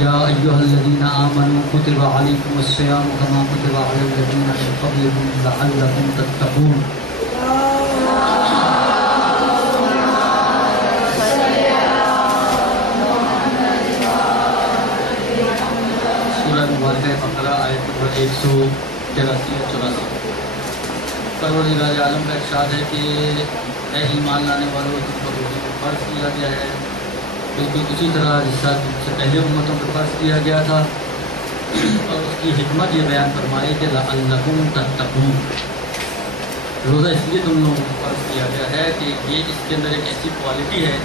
یا ایھا الذین آمنوا کتب علیکم الصیام کما کتب علی الذین من قبلکم لعلکم تتقون۔ سورہ مبارکہ بقرہ آیت نمبر 183-84۔ پروردگار عالم کا ارشاد ہے کہ اے ایمان لانے والوں، تم پر روزے کو فرض کیا گیا ہے بالکل اسی طرح جس طرح تم سے پہلے امتوں پر فرض کیا گیا تھا، اور اس کی حکمت یہ بیان فرمائی کہ لعلکم تتقون۔ روزہ اس لیے تم لوگوں کو فرض کیا گیا ہے کہ یہ اس کے اندر ایک ایسی کوالٹی ہے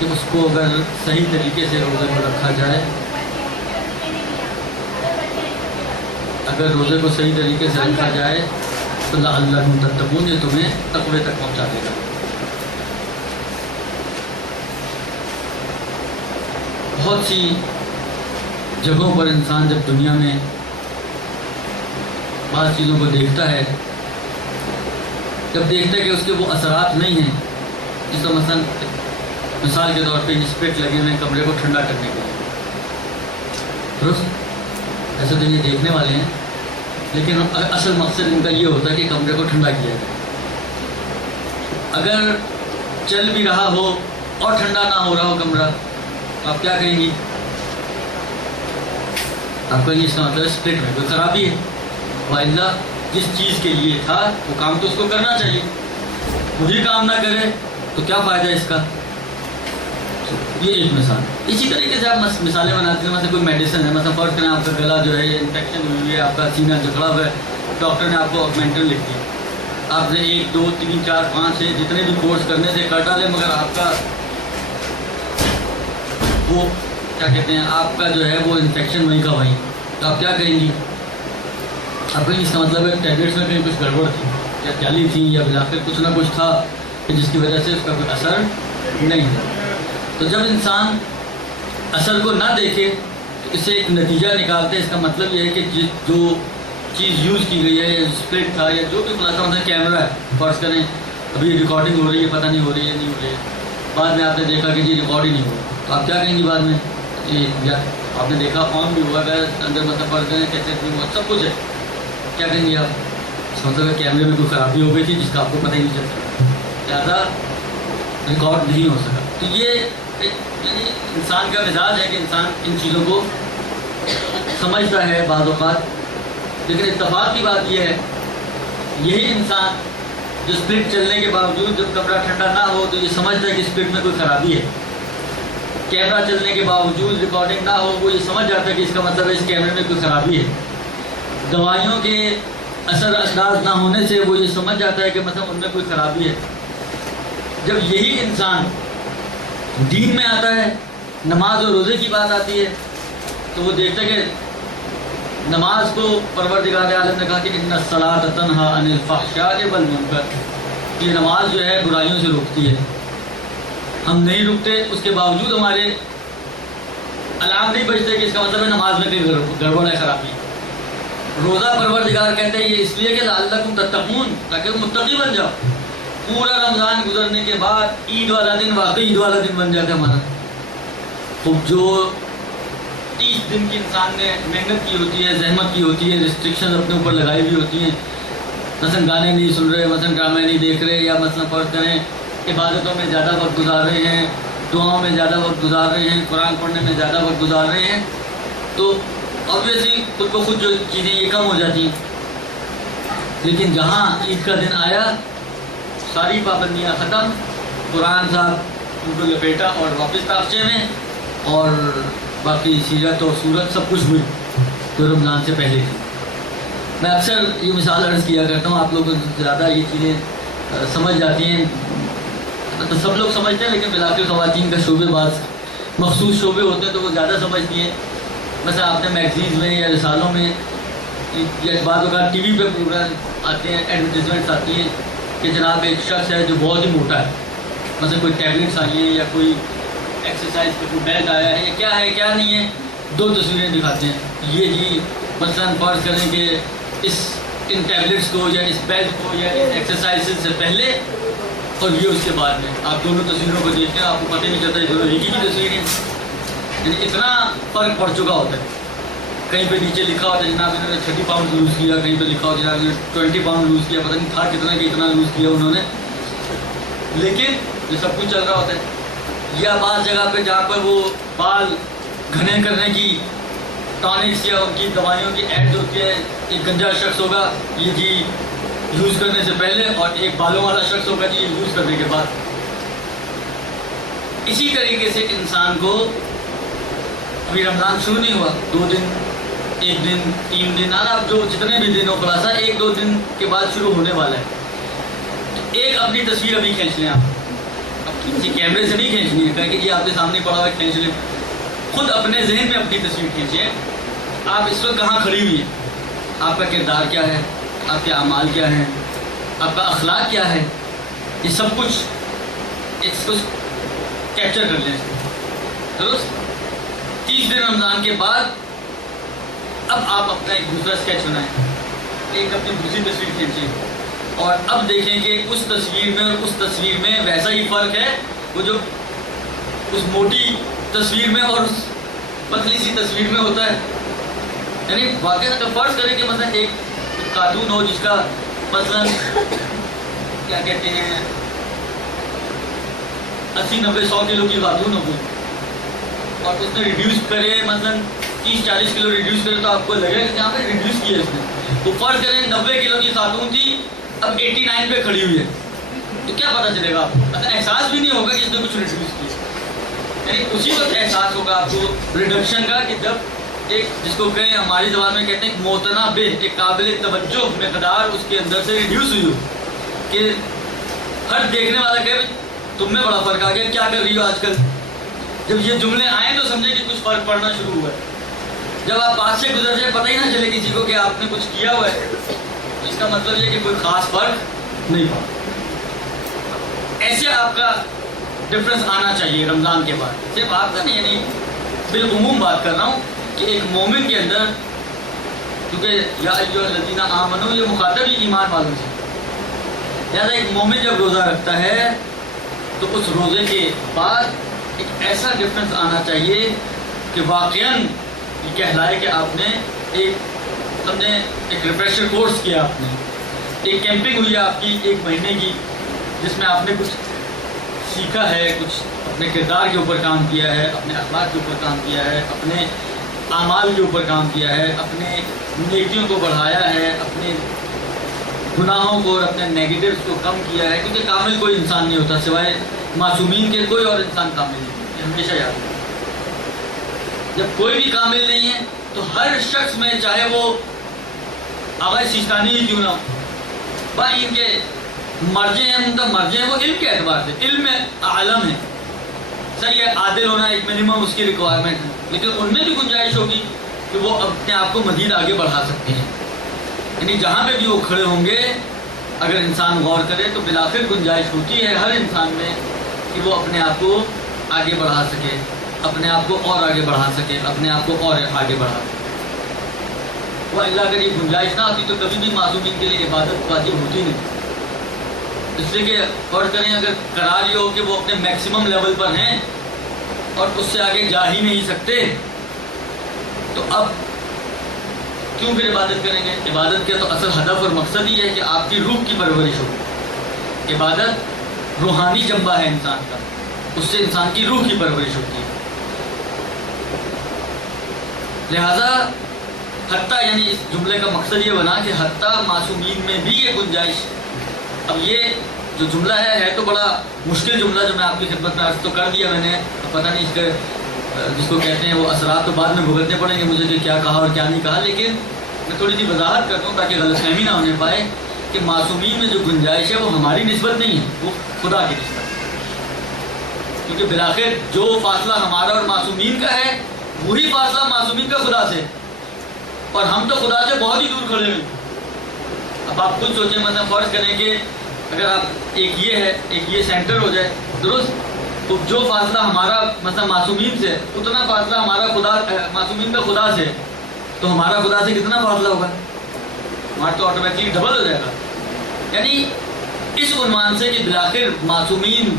کہ اس کو اگر صحیح طریقے سے روزے کو رکھا جائے، اگر روزے کو صحیح طریقے سے رکھا جائے تو لعلکم تتقون، یہ تمہیں تقوی تک پہنچا دے گا۔ بہت سی جگہوں پر انسان جب دنیا میں بعض چیزوں کو دیکھتا ہے، جب دیکھتا ہے کہ اس کے وہ اثرات نہیں ہیں، جس طرح مثال کے طور پہ اسپرٹ لگے ہوئے ہیں کمرے کو ٹھنڈا کرنے کے لیے، درست؟ ایسے تو یہ دیکھنے والے ہیں، لیکن اصل مقصد ان کا یہ ہوتا ہے کہ کمرے کو ٹھنڈا کیا جائے۔ اگر چل بھی رہا ہو اور ٹھنڈا نہ ہو رہا ہو کمرہ، آپ کیا کہیں گی؟ آپ کہیں گے اس کا مطلب اسپرٹ میں کوئی خرابی ہے، وإلا جس چیز کے لیے تھا وہ کام تو اس کو کرنا چاہیے، وہی کام نہ کرے تو کیا فائدہ اس کا؟ یہ ایک مثال۔ اسی طریقے سے آپ مثالیں بناتے ہیں، مثلا کوئی میڈیسن ہے، مثلا فرض کریں آپ کا گلا جو ہے یہ انفیکشن ہوئی ہے، آپ کا سینہ جکڑا ہوا ہے، ڈاکٹر نے آپ کو آگمنٹن لکھ دیا، آپ نے 1 2 3 4 5 6 جتنے بھی کورس کرنے تھے کر ڈالے، مگر آپ کا وہ کیا کہتے ہیں، آپ کا جو ہے وہ انفیکشن وہیں کا وہیں، تو آپ کیا کہیں گی؟ آپ کہیں اس کا مطلب ہے ٹیبلیٹس میں کہیں کچھ گڑبڑ تھی یا جعلی تھی یا بلاخر کچھ نہ کچھ تھا کہ جس کی وجہ سے اس کا کوئی اثر نہیں ہے۔ تو جب انسان اثر کو نہ دیکھے تو اس سے ایک نتیجہ نکالتے ہیں، اس کا مطلب یہ ہے کہ جو چیز یوز کی گئی ہے، اسپرٹ تھا یا جو بھی مثلا کیمرہ ہے، فرض کریں ابھی ریکارڈنگ ہو رہی ہے، پتہ نہیں ہو رہی ہے نہیں ہو رہی ہے، بعد میں آپ نے دیکھا کہ جی ریکارڈ ہی نہیں ہو رہا، تو آپ کیا کہیں گی بعد میں؟ یہ آپ نے دیکھا آن بھی ہوا ہے اندر، مطلب فرض کریں کیسے بھی ہوا، سب کچھ ہے، کیا کہیں گے آپ؟ اس کا مطلب کیمرے میں کوئی خرابی ہو گئی تھی جس کا آپ کو پتہ ہی نہیں چلتا، لہٰذا ریکارڈ نہیں ہو سکا۔ تو یہ یعنی انسان کا مزاج ہے کہ انسان ان چیزوں کو سمجھتا ہے بعض اوقات، لیکن اتفاق کی بات یہ ہے یہی انسان جو اسپرٹ چلنے کے باوجود جب کمرہ ٹھنڈا نہ ہو تو یہ سمجھتا ہے کہ اسپرٹ میں کوئی خرابی ہے، کیمرہ چلنے کے باوجود ریکارڈنگ نہ ہو وہ یہ سمجھ جاتا ہے کہ اس کا مطلب ہے اس کیمرے میں کوئی خرابی ہے، دوائیوں کے اثر انداز نہ ہونے سے وہ یہ سمجھ جاتا ہے کہ مثلا ان میں کوئی خرابی ہے۔ جب یہی انسان دین میں آتا ہے، نماز اور روزے کی بات آتی ہے، تو وہ دیکھتا ہے کہ نماز کو پروردگار عالم نے کہا کہ ان الصلاۃ تنہی عن الفحشاء والمنکر، یہ نماز جو ہے برائیوں سے روکتی ہے، ہم نہیں رکتے، اس کے باوجود ہمارے الارم نہیں بجتے کہ اس کا مطلب ہے نماز میں کہیں گڑبڑ ہے، خرابی۔ روزہ پروردگار کہتے ہیں یہ اس لیے کہ لعلکم تتقون، تاکہ تم متقی بن جاؤ۔ پورا رمضان گزرنے کے بعد عید والا دن واقعی عید والا دن بن جاتا ہے ہمارا، تو جو 30 دن کی انسان نے محنت کی ہوتی ہے، زحمت کی ہوتی ہے، ریسٹرکشن اپنے اوپر لگائی ہوئی ہوتی ہیں، مثلا گانے نہیں سن رہے، مثلا ڈرامے نہیں دیکھ رہے، یا مثلا فرض کریں عبادتوں میں زیادہ وقت گزار رہے ہیں، دعاؤں میں زیادہ وقت گزار رہے ہیں، قرآن پڑھنے میں زیادہ وقت گزار رہے ہیں، تو obviously خود کو خود جو چیزیں یہ کم ہو جاتی ہیں۔ لیکن جہاں عید کا دن آیا ساری پابندیاں ختم، قرآن صاحب ان کو لپیٹا اور واپس تاخچے میں، اور باقی سیرت اور سورت سب کچھ ہوئی جو رمضان سے پہلے تھی۔ میں اکثر یہ مثال عرض کیا کرتا ہوں، آپ لوگوں سے زیادہ یہ چیزیں سمجھ جاتی ہیں، تو سب لوگ سمجھتے ہیں لیکن بلاخر خواتین کا شعبے بعض مخصوص شعبے ہوتے ہیں تو وہ زیادہ سمجھتی ہیں۔ مثلا آپ نے میگزینز میں یا رسالوں میں یا بعض اوقات ٹی وی پہ پروگرام آتے ہیں، ایڈورٹیزمنٹس آتی ہیں کہ جناب ایک شخص ہے جو بہت ہی موٹا ہے، مثلا کوئی ٹیبلٹس آئی ہیں یا کوئی ایکسرسائز کا کوئی بیلٹ آیا ہے یا کیا ہے کیا نہیں ہے، 2 تصویریں دکھاتے ہیں، یہ جی مثلا فرض کریں کہ ان ٹیبلٹس کو یا اس بیلٹ کو یا اس ایکسرسائز سے پہلے اور یہ اس کے بعد میں، آپ دونوں تصویروں کو دیکھتے ہیں آپ کو پتہ نہیں چلتا یہ دونوں ایک ہی تصویریں ہیں۔ یعنی اتنا فرق پڑ چکا ہوتا ہے. کہیں پہ نیچے لکھا ہوتا ہے جناب انہوں نے 30 پاؤنڈ لوز کیا, کہیں پہ لکھا ہوتا ہے جناب انہوں نے 20 پاؤنڈ لوز کیا, پتہ نہیں تھا کتنا کہ اتنا لوز کیا انہوں نے, لیکن یہ سب کچھ چل رہا ہوتا ہے. یا بعض جگہ پہ جہاں پر وہ بال گھنے کرنے کی ٹانکس یا ان کی دوائیوں کی ایڈ ہوتی ہے, ایک گنجا شخص ہوگا یہ جی یوز کرنے سے پہلے, اور ایک بالوں والا شخص ہوگا جی یوز کرنے کے بعد. اسی طریقے سے انسان کو ابھی رمضان شروع نہیں ہوا, 2 دن 1 دن 3 دن اب جو جتنے بھی دن ہو خلاصہ 1-2 دن کے بعد شروع ہونے والا ہے. تو ایک اپنی تصویر ابھی کھینچ لیں آپ, کسی کیمرے سے نہیں کھینچنی ہے, کہیں کہ جی آپ کے سامنے پڑا ہوا ہے کھینچ لیں, خود اپنے ذہن میں اپنی تصویر کھینچیں. آپ اس وقت کہاں کھڑی ہوئی ہیں, آپ کا کردار کیا ہے, آپ کے اعمال کیا ہیں, آپ کا اخلاق کیا ہے, یہ سب کچھ اس کو کیپچر کر لیں. درست 30 دن رمضان کے بعد اب آپ اپنا ایک دوسرا اسکیچ بنائیں, ایک اپنی دوسری تصویر کھینچیں, اور اب دیکھیں کہ اس تصویر میں اور اس تصویر میں ویسا ہی فرق ہے وہ جو اس موٹی تصویر میں اور اس پتلی سی تصویر میں ہوتا ہے. یعنی واقعی اگر فرض کریں کہ مثلا ایک کارٹون ہو جس کا مثلا کیا کہتے ہیں 80-90-100 کلو کی خاتون ہو گئی, اور اس نے ریڈیوس کرے مثلا 30-40 کلو ریڈیوس کرے, تو آپ کو لگے کہ یہاں پہ ریڈیوس کیا ہے اس نے. تو فرض کریں 90 کلو کی خاتون تھی, اب 89 پہ کھڑی ہوئی ہے, تو کیا پتہ چلے گا آپ کو؟ مثلا احساس بھی نہیں ہوگا کہ اس نے کچھ ریڈیوس کیا. یعنی اسی وقت احساس ہوگا آپ کو ریڈکشن کا, کہ جب ایک جس کو کہیں ہماری زبان میں کہتے ہیں موتنابہ, ایک قابل توجہ مقدار اس کے اندر سے ریڈیوس ہوئی ہو, کہ ہر دیکھنے والا کہے تم میں بڑا فرق آ گیا, کیا کر رہی ہو آج کل. جب یہ جملے آئیں تو سمجھے کہ کچھ فرق پڑنا شروع ہوا ہے. جب آپ پاس سے گزر جائے پتہ ہی نہ چلے کسی کو کہ آپ نے کچھ کیا ہوا ہے, تو اس کا مطلب یہ کہ کوئی خاص فرق نہیں پڑا. ایسے آپ کا ڈفرینس آنا چاہیے رمضان کے بعد. صرف آپ کا نہیں, یعنی بالعموم بات کر رہا ہوں کہ ایک مومن کے اندر, کیونکہ یا ایھا الذین آمنوا یہ مخاطب ہی ایمان والوں سے, لہٰذا ایک مومن جب روزہ رکھتا ہے تو اس روزے کے بعد ایک ایسا ڈفرینس آنا چاہیے کہ واقعاً یہ کہلائے کہ آپ نے ایک ریفریشر کورس کیا, آپ نے ایک کیمپنگ ہوئی ہے آپ کی 1 مہینے کی, جس میں آپ نے کچھ سیکھا ہے, کچھ اپنے کردار کے اوپر کام کیا ہے, اپنے اخلاق کے اوپر کام کیا ہے, اپنے اعمال کے اوپر کام کیا ہے, اپنے نیکیوں کو بڑھایا ہے, اپنے گناہوں کو اور اپنے نیگیٹیوز کو کم کیا ہے. کیونکہ کامل کوئی انسان نہیں ہوتا سوائے معصومین کے, کوئی اور انسان کامل نہیں, یہ ہمیشہ یاد رکھیں. جب کوئی بھی کامل نہیں ہے تو ہر شخص میں, چاہے وہ آغا سیستانی ہی کیوں نہ ہو, بھائی ان کے مرجے ہیں, مرجے ہیں وہ علم کے اعتبار سے, علم عالم ہے, صحیح ہے, عادل ہونا ایک منیمم اس کی ریکوائرمنٹ ہے, لیکن ان میں بھی گنجائش ہوگی کہ وہ اپنے آپ کو مزید آگے بڑھا سکتے ہیں. یعنی جہاں پہ بھی وہ کھڑے ہوں گے, اگر انسان غور کرے تو بالآخر گنجائش ہوتی ہے ہر انسان میں کہ وہ اپنے آپ کو آگے بڑھا سکے, اپنے آپ کو اور آگے بڑھا سکے, اپنے آپ کو اور آگے بڑھا سکے. وہ اللہ اگر یہ گنجائش نہ ہوتی تو کبھی بھی معصومین کے لیے عبادت واجب ہوتی نہیں. اس لیے کہ غور کریں, اگر قرار یہ ہو کہ وہ اپنے میکسیمم لیول پر ہیں اور اس سے آگے جا ہی نہیں سکتے, تو اب کیوں پھر عبادت کریں گے؟ عبادت کا تو اصل ہدف اور مقصد ہی ہے کہ آپ کی روح کی پرورش ہو. عبادت روحانی جنبہ ہے انسان کا, اس سے انسان کی روح کی پرورش ہوتی ہے. لہذا حتیٰ, یعنی اس جملے کا مقصد یہ بنا کہ حتیٰ معصومین میں بھی یہ گنجائش. اب یہ جو جملہ ہے تو بڑا مشکل جملہ, جو میں آپ کی خدمت میں عرض تو کر دیا میں نے, پتہ نہیں اس کے جس کو کہتے ہیں وہ اثرات تو بعد میں بھگتنے پڑیں گے مجھے کہ کیا کہا اور کیا نہیں کہا. لیکن میں تھوڑی سی وضاحت کرتا ہوں تاکہ غلط فہمی نہ ہونے پائے کہ معصومین میں جو گنجائش ہے وہ ہماری نسبت نہیں ہے, وہ خدا کی نسبت ہے. کیونکہ بالآخر جو فاصلہ ہمارا اور معصومین کا ہے وہی فاصلہ معصومین کا خدا سے, اور ہم تو خدا سے بہت ہی دور کھڑے ہیں. اب آپ خود سوچیں, مثلا فرض کریں کہ اگر آپ ایک یہ ہے, ایک یہ سینٹر ہو جائے, درست, تو جو فاصلہ ہمارا مثلا معصومین سے, اتنا فاصلہ ہمارا خدا معصومین کا خدا سے, تو ہمارا خدا سے کتنا فاصلہ ہوگا؟ ہمارا تو آٹومیٹکلی ڈبل ہو جائے گا. یعنی اس عنوان سے کہ بالآخر معصومین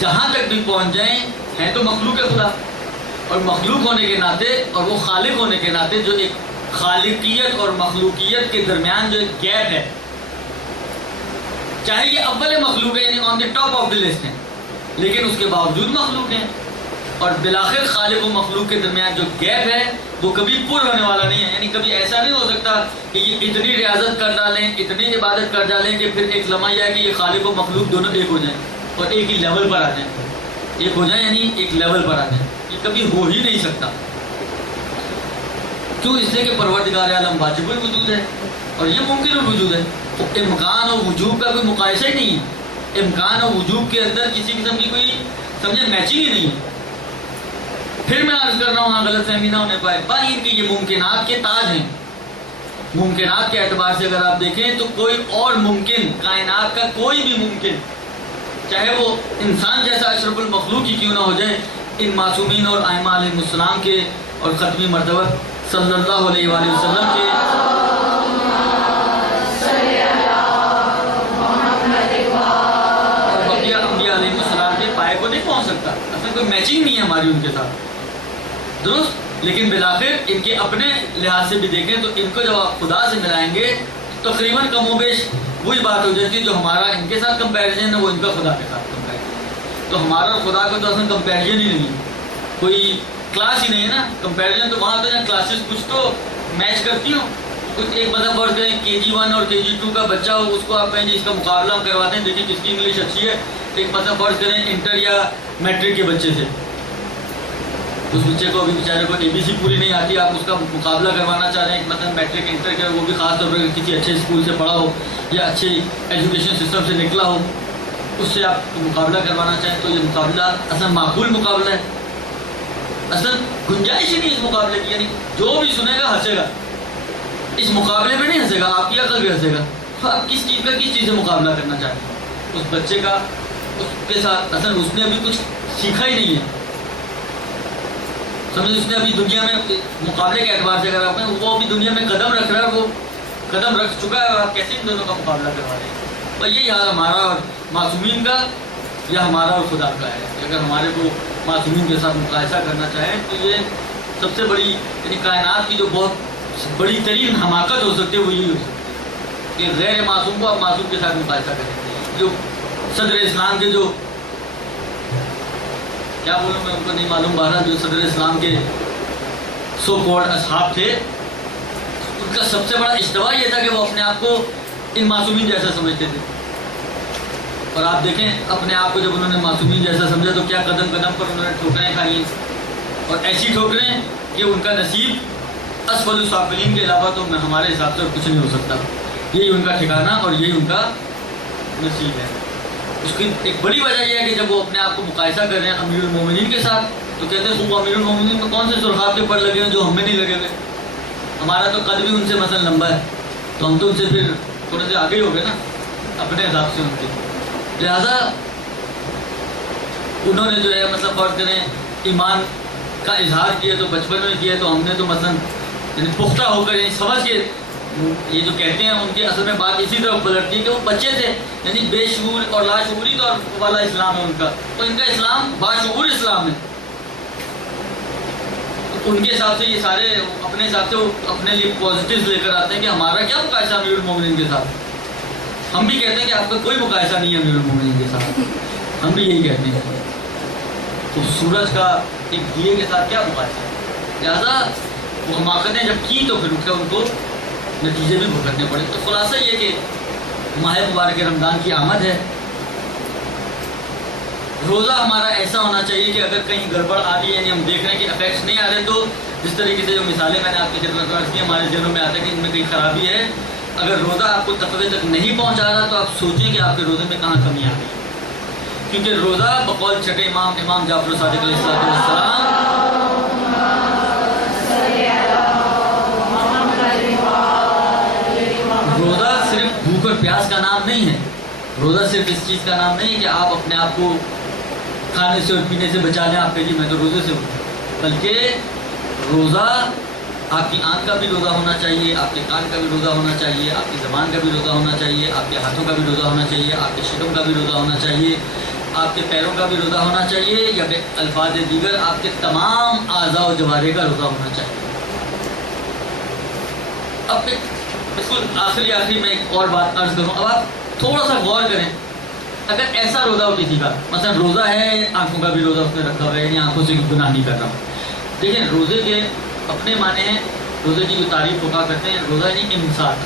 جہاں تک بھی پہنچ جائیں ہیں تو مخلوق خدا, اور مخلوق ہونے کے ناطے اور وہ خالق ہونے کے ناطے جو ایک خالقیت اور مخلوقیت کے درمیان جو ایک گیپ ہے، چاہے یہ اول مخلوق ہے، یعنی on the top of the list ہیں، لیکن اس کے باوجود مخلوق ہیں، اور بالآخر خالق و مخلوق کے درمیان جو گیپ ہے وہ کبھی پر ہونے والا نہیں ہے. یعنی کبھی ایسا نہیں ہو سکتا کہ یہ اتنی ریاضت کر ڈالیں، اتنی عبادت کر ڈالیں کہ پھر ایک لمحہ یہ ہے کہ یہ خالق و مخلوق دونوں ایک ہو جائیں اور ایک ہی لیول پر آ جائیں. ایک ہو جائیں یعنی ایک لیول پر آ جائیں، یہ کبھی ہو ہی نہیں سکتا. کیوں؟ اس لیے کہ پروردگار عالم واجب الوجود ہے اور یہ ممکن الوجود ہے. تو امکان اور وجوب کا کوئی مقایسہ ہی نہیں ہے. امکان اور وجوب کے اندر کسی قسم کی کوئی سمجھے میچنگ ہی نہیں ہے. پھر میں عرض کر رہا ہوں غلط فہمی نہ ہونے پائے، بھائی ان کے یہ ممکنات کے تاج ہیں. ممکنات کے اعتبار سے اگر آپ دیکھیں تو کوئی اور ممکن، کائنات کا کوئی بھی ممکن، چاہے وہ انسان جیسا اشرف المخلوق ہی کیوں نہ ہو جائے، ان معصومین اور ائمہ علیہ السلام کے اور ختمی مرتبہ صلی اللہ علیہ وآلہ وسلم کے اور بقیہ انبیاء علیہ السلام کے پائے کو نہیں پہنچ سکتا. اصل کوئی میچنگ نہیں ہے ہماری ان کے ساتھ، درست. لیکن بالآخر ان کے اپنے لحاظ سے بھی دیکھیں تو ان کو جب آپ خدا سے ملائیں گے تو تقریباً کم و بیش وہی بات ہو جاتی ہے جو ہمارا ان کے ساتھ کمپیریزن ہے وہ ان کا خدا کے ساتھ کمپیریزن. تو ہمارا اور خدا کا تو اصل کمپیریزن ہی نہیں ہے، کوئی کلاس ہی نہیں ہے نا. کمپیریزن تو وہاں تو کلاسز کچھ تو میچ کرتی ہوں. کچھ ایک مطلب فرض کریں KG1 اور KG2 کا بچہ ہو، اس کو آپ کہیں جی اس کا مقابلہ ہم کرواتے ہیں، دیکھیں کس کی انگلش اچھی ہے. ایک مطلب فرض کریں انٹر یا میٹرک کے بچے سے، اس بچے کو ابھی بیچارے کو ABC پوری نہیں آتی، آپ اس کا مقابلہ کروانا چاہ رہے ہیں. مطلب میٹرک انٹر کے، وہ بھی خاص طور پر کسی اچھے اسکول سے پڑھا ہو یا اچھے ایجوکیشن سسٹم سے نکلا ہو، اس سے آپ مقابلہ کروانا چاہیں تو یہ مقابلہ اصل معقول مقابلہ ہے. اصل گنجائش ہی نہیں اس مقابلے کی. یعنی جو بھی سنے گا ہنسے گا، اس مقابلے میں نہیں ہنسے گا، آپ کی عقل بھی ہنسے گا. تو آپ کس چیز کا کس چیز سے مقابلہ کرنا چاہتے ہیں اس بچے کا اس کے ساتھ؟ اصل اس نے ابھی کچھ سیکھا ہی نہیں ہے، سمجھے. اس نے ابھی دنیا میں مقابلے کے اعتبار سے اگر آپ ہیں وہ ابھی دنیا میں قدم رکھ رہا ہے، وہ قدم رکھ چکا ہے، اور آپ کیسے ان دونوں کا مقابلہ کروا رہے ہیں؟ اور یہی حال ہمارا اور معصومین کا یا ہمارا اور خدا کا ہے. اگر ہمارے کو معصومین کے ساتھ مقایسہ کرنا چاہیں تو یہ سب سے بڑی، یعنی کائنات کی جو بہت بڑی ترین حماقت ہو سکتی ہے وہ یہی ہو سکتی ہے کہ غیر معصوم کو آپ معصوم کے ساتھ مقایسہ کریں. جو صدر اسلام کے جو کیا بولوں میں ان کو نہیں معلوم، بہرحال جو صدر اسلام کے سو کالڈ اصحاب تھے، ان کا سب سے بڑا اجتماع یہ تھا کہ وہ اپنے آپ کو ان معصومین جیسا سمجھتے تھے. اور آپ دیکھیں اپنے آپ کو جب انہوں نے معصومین جیسا سمجھا تو کیا قدم قدم پر انہوں نے ٹھوکریں کھائی ہیں، اور ایسی ٹھوکریں کہ ان کا نصیب اسفل السافلین کے علاوہ تو ہمارے حساب سے کچھ نہیں ہو سکتا. یہی ان کا ٹھکانہ اور یہی ان کا نصیب ہے. اس کی ایک بڑی وجہ یہ ہے کہ جب وہ اپنے آپ کو مقایسہ کر رہے ہیں امیر المومنین کے ساتھ تو کہتے ہیں خوب امیر المومنین میں کون سے سرخاب کے پر لگے ہیں جو ہم میں نہیں لگے ہوئے. ہمارا تو قد بھی ان سے مثلا لمبا ہے، تو ہم تو ان سے پھر تھوڑے سے آگے ہی ہو گئے نا اپنے حساب سے ان کے. لہٰذا انہوں نے جو ہے مطلب فرض کریں ایمان کا اظہار کیا تو بچپن میں کیا، تو ہم نے تو مثلا یعنی پختہ ہو کر یعنی سمجھ کے یہ جو کہتے ہیں ان کی اصل میں بات اسی طرف پلٹتی ہے کہ وہ بچے تھے، یعنی بے شعور اور لاشعوری طور والا اسلام ہے ان کا، تو ان کا اسلام باشعور اسلام ہے. ان کے حساب سے یہ سارے اپنے حساب سے اپنے لیے پازیٹیوز لے کر آتے ہیں کہ ہمارا کیا مقایسہ امیر المومنین کے ساتھ. ہم بھی کہتے ہیں کہ آپ کا کوئی مقایسہ نہیں ہے امیر المومنین کے ساتھ، ہم بھی یہی کہتے ہیں. تو سورج کا ایک دیے کے ساتھ کیا مقایسہ ہے؟ لہٰذا وہ حماقتیں جب کی تو پھر ان کو نتیجے بھی بھگتنے پڑے. تو خلاصہ یہ کہ ماہ مبارک رمضان کی آمد ہے. روزہ ہمارا ایسا ہونا چاہیے کہ اگر کہیں گڑبڑ آ رہی ہے، یعنی ہم دیکھ رہے ہیں کہ افیکٹس نہیں آ رہے، تو جس طریقے سے جو مثالیں میں نے آپ کی خدمت میں عرض کی ہمارے ذہنوں میں آتا ہے کہ ان میں کہیں خرابی ہے. اگر روزہ آپ کو تقوی تک نہیں پہنچا رہا تو آپ سوچیں کہ آپ کے روزے میں کہاں کمی آ گئی. کیونکہ روزہ بقول چھٹے امام جعفر صادق علیہ السلام روزہ صرف بھوک اور پیاس کا نام نہیں ہے. روزہ صرف اس چیز کا نام نہیں ہے کہ آپ اپنے آپ کو کھانے سے اور پینے سے بچا لیں، آپ کہیے میں تو روزے سے ہوں. بلکہ روزہ آپ کی آنکھ کا بھی روزہ ہونا چاہیے، آپ کے کان کا بھی روزہ ہونا چاہیے، آپ کی زبان کا بھی روزہ ہونا چاہیے، آپ کے ہاتھوں کا بھی روزہ ہونا چاہیے، آپ کے شکم کا بھی روزہ ہونا چاہیے. آپ کے پیروں کا بھی روزہ ہونا چاہیے یا الفاظ دیگر آپ کے تمام اعضاء و جوارح کا روزہ ہونا چاہیے. اب بالکل آخری میں ایک اور بات عرض کروں. اب آپ تھوڑا سا غور کریں, اگر ایسا روزہ ہو کسی کا, مثلا روزہ ہے, آنکھوں کا بھی روزہ اس نے رکھا ہوا ہے, یعنی آنکھوں سے گناہ نہیں کر رہا. دیکھیں روزے کے اپنے معنی ہیں, روزے کی جو تعریف ہوگا کرتے ہیں, روزہ یعنی امساک.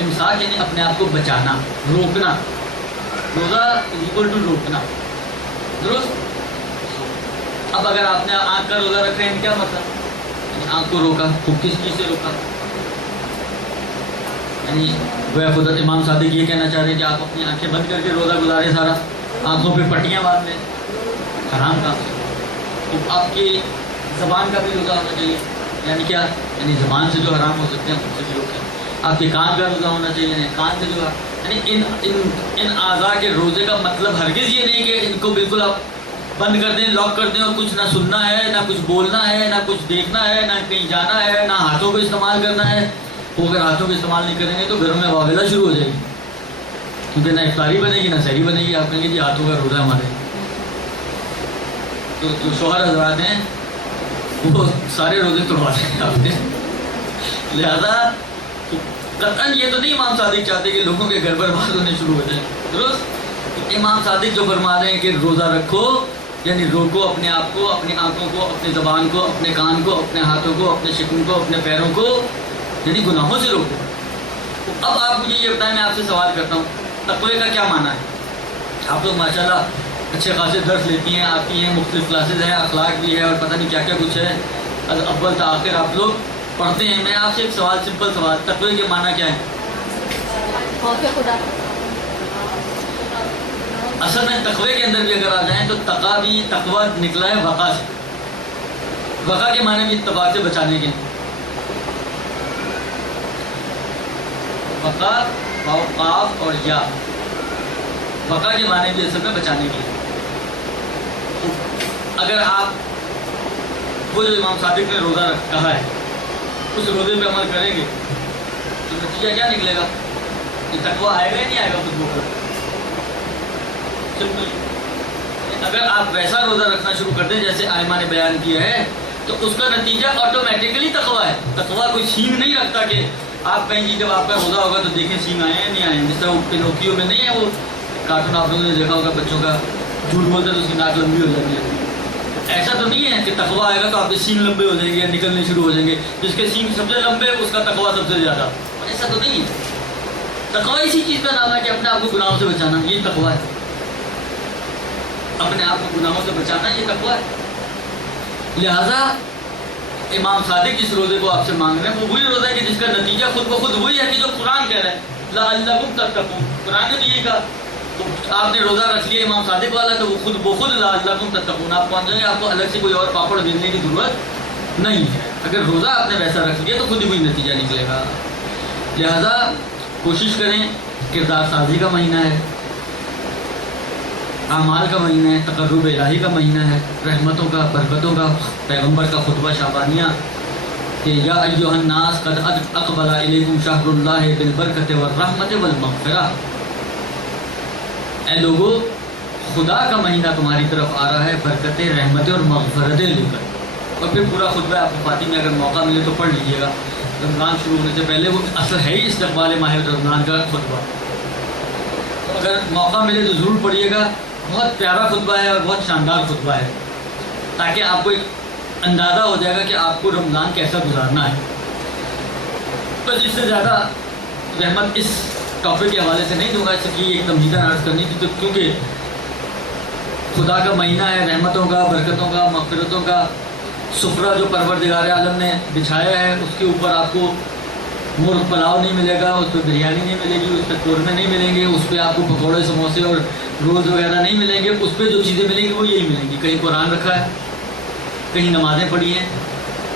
امساک یعنی اپنے آپ کو بچانا, روکنا. روزہ ایکول ٹو روکنا, درست. اب اگر آپ نے آنکھ کا روزہ رکھا ہے کیا مطلب؟ آنکھ کو روکا, خوب کس چیز سے روکا؟ یعنی گویا خود امام صادق یہ کہنا چاہ رہے ہیں کہ آپ اپنی آنکھیں بند کر کے روزہ گزارے سارا, آنکھوں پہ پٹیاں باندھ لیں, حرام کام سے. تو آپ کی زبان کا بھی روزہ ہونا چاہیے, یعنی کیا؟ یعنی زبان سے جو حرام ہو سکتے ہیں ان سے بھی روکیں. آپ کے کان کا روزہ ہونا چاہیے, یعنی کان سے جو یعنی ان اعضاء کے روزے کا مطلب ہرگز یہ نہیں کہ ان کو بالکل آپ بند کر دیں, لاک کر دیں, اور کچھ نہ سننا ہے, نہ کچھ بولنا ہے, نہ کچھ دیکھنا ہے, نہ کہیں جانا ہے, نہ ہاتھوں کو استعمال کرنا ہے. وہ اگر ہاتھوں کو استعمال نہیں کریں گے تو گھروں میں واویلا شروع ہو جائے گی, کیونکہ نہ افطاری بنے گی نہ سحری بنے گی. آپ کہیں گے جی ہاتھوں کا روزہ ہمارے. تو جو شوہر حضرات ہیں وہ سارے روزے توڑوا دیں آپ نے. لہذا قطعاً یہ تو نہیں امام صادق چاہتے کہ لوگوں کے گھر برباد ہونے شروع ہو جائیں, درست. امام صادق جو فرما رہے ہیں کہ روزہ رکھو یعنی روکو اپنے آپ کو, اپنی آنکھوں کو, اپنی زبان کو, اپنے کان کو, اپنے ہاتھوں کو, اپنے شکم کو, اپنے پیروں کو, یعنی گناہوں سے روکو. اب آپ مجھے یہ بتائیں, میں آپ سے سوال کرتا ہوں, تقوی کا کیا معنی ہے؟ آپ لوگ ماشاءاللہ اچھے خاصے درس لیتی ہیں, آتی ہیں, مختلف کلاسز ہیں, اخلاق بھی ہے اور پتہ نہیں کیا کیا کچھ ہے, اول تا آخر آپ لوگ پڑھتے ہیں. میں آپ سے ایک سوال, سمپل سوال, تقوی کے معنی کیا ہے؟ اصل میں تقوی کے اندر بھی اگر آ جائیں تو تقا بھی, تقوی نکلا ہے وقا سے. وقا کے معنی بھی اتفاق سے بچانے کے. وقا واو قاف اور یا, وقا کے معنی بھی اصل میں بچانے کے. اگر آپ وہ جو امام صادق نے روزہ کہا ہے اس روزے پہ عمل کریں گے تو نتیجہ کیا نکلے گا؟ یہ تقویٰ آئے گا یا نہیں آئے گا خود بخود؟ سمپل. اگر آپ ویسا روزہ رکھنا شروع کر دیں جیسے آئمہ نے بیان کیا ہے تو اس کا نتیجہ آٹومیٹکلی تقویٰ ہے. تقویٰ کوئی سین نہیں رکھتا کہ آپ کہیں گی جب آپ کا روزہ ہوگا تو دیکھیں سین آئے ہیں نہیں آئے ہیں. جس طرح وہ پینوکیو میں نہیں ہے وہ کارٹون آپ لوگوں نے دیکھا ہوگا, بچوں کا جھوٹ بولتے تو اس کی ناک لمبی ہو جاتی ہے. ایسا تو نہیں ہے کہ تقویٰ آئے گا تو آپ کے سین لمبے ہو جائیں گے یا نکلنے شروع ہو جائیں گے, جس کے سین سب سے لمبے اس کا تقویٰ سب سے زیادہ. ایسا تو نہیں ہے. تقویٰ اسی چیز کا نام ہے کہ اپنے آپ کو گناہوں سے بچانا, یہ تقویٰ ہے. اپنے آپ کو گناہوں سے بچانا یہ تقویٰ ہے. لہذا امام صادق جس روزے کو آپ سے مانگ رہے ہیں وہ وہی روزہ ہے کہ جس کا نتیجہ خود بخود وہی ہے کہ جو قرآن کہہ رہا ہے, لعلکم تتقون. قرآن نے بھی یہی کہا. تو آپ نے روزہ رکھ لیا امام صادق والا تو وہ خود بخود لعلکم تتقون. آپ پہنچ جائیں گے, آپ کو الگ سے کوئی اور پاپڑ بھیجنے کی ضرورت نہیں ہے. اگر روزہ آپ نے ویسا رکھ لیا تو خود ہی وہی نتیجہ نکلے گا. لہذا کوشش کریں, کردار سازی کا مہینہ ہے, اعمال کا مہینہ ہے, تقرب الہی کا مہینہ ہے, رحمتوں کا, برکتوں کا. پیغمبر کا خطبہ شعبانیہ کہ یا ایھا الناس قد اقبل الیکم شہر اللہ بالبرکۃ والرحمۃ والمغفرہ. اے لوگو, خدا کا مہینہ تمہاری طرف آ رہا ہے برکتیں, رحمتیں اور مغفرتیں لے کر. اور پھر پورا خطبہ آپ کو فاطمی میں اگر موقع ملے تو پڑھ لیجیے گا. رمضان شروع ہونے سے پہلے وہ اصل ہے ہی استقبال ماہ رمضان کا خطبہ. اگر موقع ملے تو ضرور پڑھیے گا. بہت پیارا خطبہ ہے اور بہت شاندار خطبہ ہے, تاکہ آپ کو ایک اندازہ ہو جائے گا کہ آپ کو رمضان کیسا گزارنا ہے. بس اس سے زیادہ رحمت اس ٹاپک کے حوالے سے نہیں دوں گا, اس لیے ایک تمہیداً عرض کرنی تھی. تو کیونکہ خدا کا مہینہ ہے, رحمتوں کا, برکتوں کا, مغفرتوں کا سفرہ جو پروردگار عالم نے بچھایا ہے, اس کے اوپر آپ کو مرغ پلاؤ نہیں ملے گا, اس پہ بریانی نہیں ملے گی, اس پہ قورمے نہیں ملیں گے, اس پہ آپ کو پکوڑے سموسے اور رولز وغیرہ نہیں ملیں گے. اس پہ جو چیزیں ملیں گی وہ یہی ملیں گی. کہیں قرآن رکھا ہے, کہیں نمازیں پڑھی ہیں,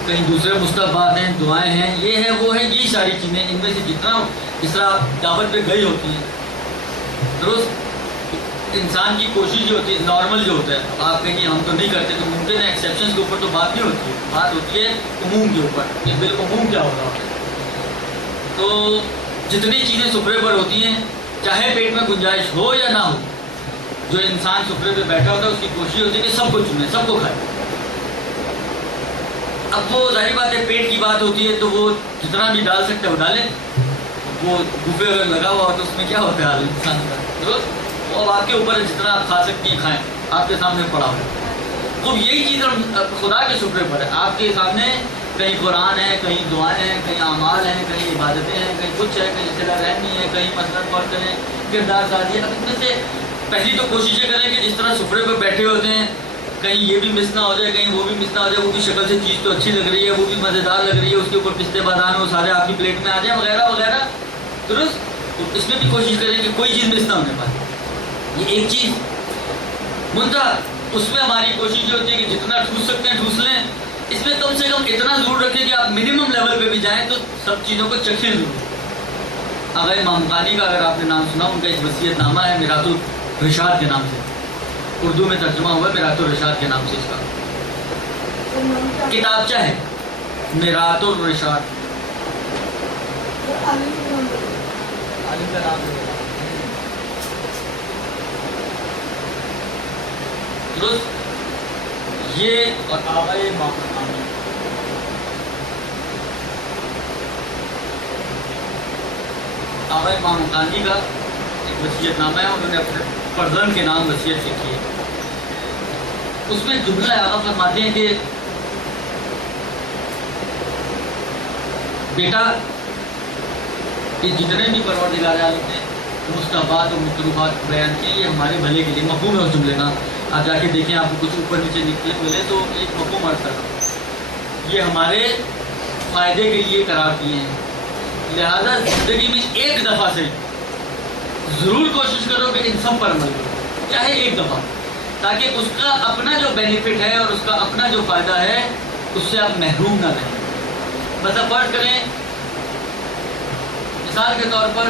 کہیں دوسرے مستحبات ہیں, دعائیں ہیں, یہ ہے وہ ہے, یہی ساری چیزیں. ان میں سے جتنا جس طرح آپ دعوت پہ گئی ہوتی ہیں, درست. انسان کی کوشش جو ہوتی ہے, نارمل جو ہوتا ہے, آپ کہیں ہم تو نہیں کرتے تو ممکن ہے ایکسیپشنز کے اوپر تو بات نہیں ہوتی ہے, بات ہوتی ہے عموم کے اوپر کہ بالعموم کیا ہوگا. تو جتنی چیزیں سفرے پر ہوتی ہیں, چاہے پیٹ میں گنجائش ہو یا نہ ہو, جو انسان سفرے پہ بیٹھا ہوتا ہے اس کی کوشش ہوتی ہے کہ سب کو چنے، سب کو کھائے. اب وہ ظاہر بات ہے پیٹ کی بات ہوتی ہے تو وہ جتنا بھی ڈال سکتا ہے وہ ڈالے. وہ بوفے اگر لگا ہوا ہو تو اس میں کیا ہوتا ہے حال انسان کا، درست. وہ اب آپ کے اوپر ہے، جتنا آپ کھا سکتی ہیں کھائیں، آپ کے سامنے پڑا ہو. تو یہی چیز خدا کے شکر پر ہے. آپ کے سامنے کہیں قرآن ہے، کہیں دعائیں ہیں، کہیں اعمال ہیں، کہیں عبادتیں ہیں، کہیں کچھ ہے، کہیں صلہ رحمی ہے، کہیں مثلاً غور کریں کردار سازی ہے. اب ان میں سے پہلی تو کوششیں کریں کہ جس طرح سفرے پہ بیٹھے ہوتے ہیں کہیں یہ بھی مس نہ ہو جائے، کہیں وہ بھی مس نہ ہو جائے. وہ بھی شکل سے چیز تو اچھی لگ رہی ہے، وہ بھی مزیدار لگ رہی ہے، اس کے اوپر پستے بادام وہ سارے آپ کی پلیٹ میں آ جائیں وغیرہ وغیرہ، درست. تو اس میں بھی کوشش کریں کہ کوئی چیز مس نہ ہونے پائے. یہ ایک چیز منتہا اس میں ہماری کوشش یہ ہوتی ہے کہ جتنا ٹھوس سکتے ہیں ٹھوس لیں. اس میں کم سے کم اتنا ضرور رکھیں کہ آپ منیمم لیول پہ بھی جائیں تو سب چیزوں کو چکھیں ضرور. آغا امام غانی کا اگر آپ نے نام سنا، ان کا ایک وصیت نامہ ہے میرات الرشاد کے نام سے، اردو میں ترجمہ ہوا ہے میرات الرشاد کے نام سے. اس کا کتابچہ ہے میرات الرشاد. عالم کا نام ہے درست. یہ اور آغا امام غانی، آغا امام غانی کا ایک وصیت نامہ ہے، انہوں نے اپنے فرزند کے نام وصیت لکھی ہے. اس میں جملہ آغا فرماتے ہیں کہ بیٹا یہ جتنے بھی پروردگار عالم نے مستحبات اور مکروہات بیان کیے یہ ہمارے بھلے کے لیے. مفہوم ہے اس جملے کا، آپ جا کے دیکھیں، آپ کو کچھ اوپر نیچے نکلے ملے تو ایک مفہوم عرض کر رہا ہوں، یہ ہمارے فائدے کے لیے قرار دیے ہیں. لہذا زندگی میں ایک دفعہ سے ضرور کوشش کرو کہ ان سب پر عمل کرو، چاہے ایک دفعہ، تاکہ اس کا اپنا جو بینیفٹ ہے اور اس کا اپنا جو فائدہ ہے اس سے آپ محروم نہ رہیں. مثلا فرض کریں، مثال کے طور پر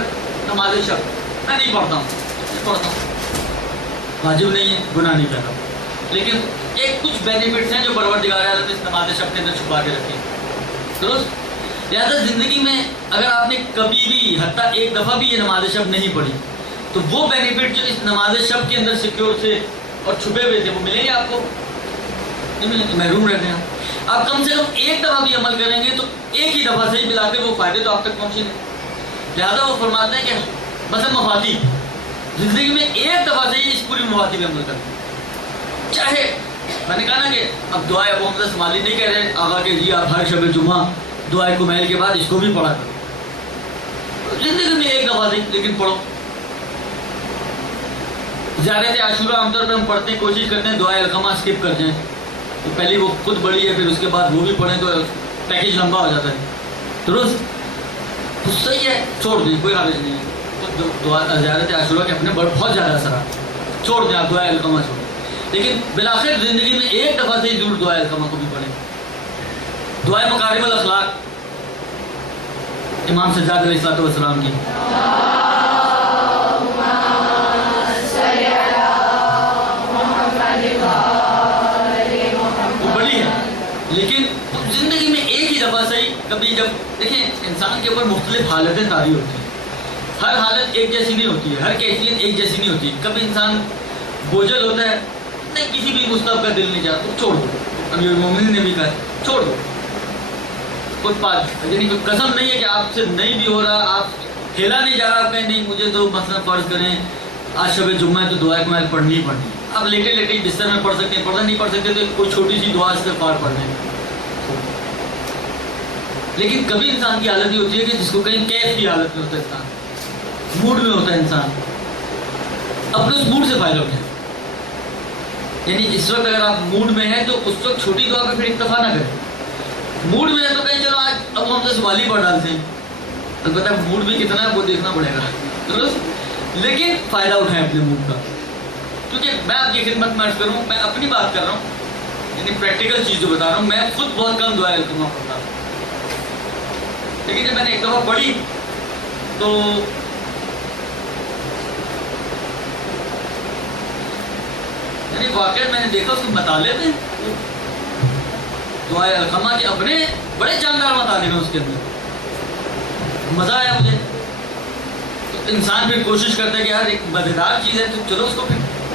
نماز شب میں نہیں پڑھتا ہوں، واجب نہیں ہے، گناہ نہیں کرتا، لیکن ایک کچھ بینیفٹس ہیں جو پروردگار عالم نے اس نماز شب کے اندر چھپا کے رکھے، درست. لہٰذا زندگی میں اگر آپ نے کبھی بھی حتیٰ ایک دفعہ بھی یہ نماز شب نہیں پڑھی تو وہ بینیفٹ جو اس نماز شب کے اندر سیکیور تھے اور چھپے ہوئے تھے وہ ملیں گے آپ کو؟ نہیں ملیں گے، محروم رہتے ہیں. آپ کم سے کم ایک دفعہ بھی عمل کریں گے تو ایک ہی دفعہ سے ہی ملا کے وہ فائدے تو آپ تک پہنچیں گے. لہٰذا وہ فرماتے ہیں کہ مثلا مفادی زندگی میں ایک دفعہ سے ہی اس پوری مفادی پہ عمل کریں. چاہے میں نے کہا نا کہ اب دعائے ابو حمزہ سمالی نہیں کہہ رہے آغا کہ جی آپ ہر شب جمعہ دعائے کمیل کے بعد اس کو بھی پڑھا کرو. زندگی میں ایک دفعہ سے لیکن پڑھو. زیارت عاشورہ عام طور پہ ہم پڑھتے ہیں، کوشش کرتے ہیں دعائے القمہ اسکپ کر جائیں، تو پہلی وہ خود بڑی ہے پھر اس کے بعد وہ بھی پڑھیں تو پیکیج لمبا ہو جاتا ہے، درست. تو صحیح ہے، چھوڑ دیں، کوئی حرج نہیں ہے. دعا زیارت عاشورہ کے اپنے بہت زیادہ اثرات، چھوڑ دیں آپ دعائے القمہ چھوڑ دیں، لیکن بالآخر زندگی میں ایک دفعہ سے ہی ضرور دعائے القمہ کو بھی پڑھیں. دعائے مکارم الاخلاق امام سجاد علیہ السلام کی وہ بڑی ہے، لیکن زندگی میں ایک ہی دفعہ سے ہی کبھی جب دیکھیں انسان کے اوپر مختلف حالتیں طاری ہوتی ہیں، ہر حالت ایک جیسی نہیں ہوتی ہے، ہر کیفیت ایک جیسی نہیں ہوتی ہے. کبھی انسان بوجھل ہوتا ہے، نہیں کسی بھی مستحب کا دل نہیں چاہتا تو چھوڑ دو. امیر المومنین نے بھی کہا چھوڑ دو. خود پاک یعنی کوئی قسم نہیں ہے کہ آپ سے نہیں بھی ہو رہا، آپ کھیلا نہیں جا رہا، آپ کہیں نہیں مجھے تو مثلا فرض کریں آج شب جمعہ ہے تو دعائے کمیل پڑھنی ہی پڑھنی. آپ لیٹے لیٹے بستر میں پڑھ سکتے ہیں، پڑھنا نہیں پڑھ سکتے تو کوئی چھوٹی سی دعا استغفار پڑھ لیں. لیکن کبھی انسان کی حالت یہ ہوتی ہے کہ جس کو کہیں کیف کی حالت میں ہوتا ہے، انسان موڈ میں ہوتا ہے، انسان اپنے اس موڈ سے فائدہ اٹھائے. یعنی اس وقت اگر آپ موڈ میں ہیں تو اس وقت چھوٹی دعا پہ پھر اکتفا نہ کریں. موڈ میں ہے تو کہیں چلو آج اب ہم سے سوالی پڑھ ڈالتے ہیں، البتہ موڈ بھی کتنا ہے وہ دیکھنا پڑے گا، درست. لیکن فائدہ اٹھائیں اپنے موڈ کا، کیونکہ میں آپ کی خدمت میں عرض کروں، میں اپنی بات کر رہا ہوں، یعنی پریکٹیکل چیز جو بتا رہا ہوں. میں خود بہت کم دعائے القمہ پڑھتا ہوں، لیکن جب میں نے ایک دفعہ پڑھی تو یعنی واقعہ میں نے دیکھا اس کے مطالعے میں دعائے القمہ کے اپنے بڑے جاندار مطالعے ہیں، اس کے اندر مزہ آیا مجھے. تو انسان پھر کوشش کرتا ہے کہ یار ایک مزیدار چیز ہے تو چلو اس کو پھر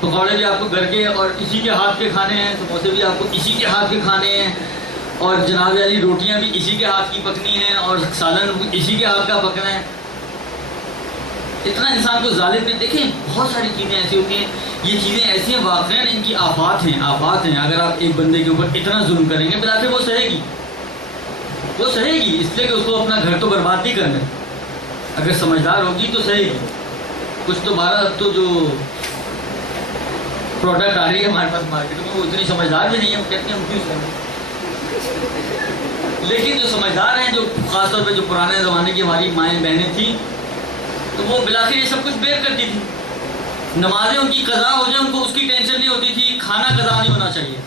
پکوڑے بھی آپ کو گھر کے اور اسی کے ہاتھ کے کھانے ہیں، سموسے بھی آپ کو اسی کے ہاتھ کے کھانے ہیں، اور جناب علی روٹیاں بھی اسی کے ہاتھ کی پکنی ہیں، اور سالن اسی کے ہاتھ کا پکنا ہے۔ اتنا انسان کو ظالم میں دیکھیں، بہت ساری چیزیں ایسی ہوتی ہیں، یہ چیزیں ایسی ہیں واقعاً ان کی آفات ہیں۔ اگر آپ ایک بندے کے اوپر اتنا ظلم کریں گے بلکہ وہ سہے گی، اس لیے کہ اس کو اپنا گھر تو برباد نہیں کرنا ہے۔ اگر سمجھدار ہوگی تو سہے گی۔ کچھ تو اب تو جو پروڈکٹ آ رہی ہے ہمارے پاس مارکیٹ میں وہ اتنی سمجھدار بھی نہیں ہے، وہ کہتے ہیں ہم کیوں سہیں۔ لیکن جو سمجھدار ہیں، جو خاص طور پہ جو پرانے زمانے کی ہماری مائیں بہنیں تھیں، تو وہ بلاخر یہ سب کچھ بیئر کرتی تھی۔ نمازیں ان کی قضا ہو جائیں ان کو اس کی ٹینشن نہیں ہوتی تھی، کھانا قضا نہیں ہونا چاہیے۔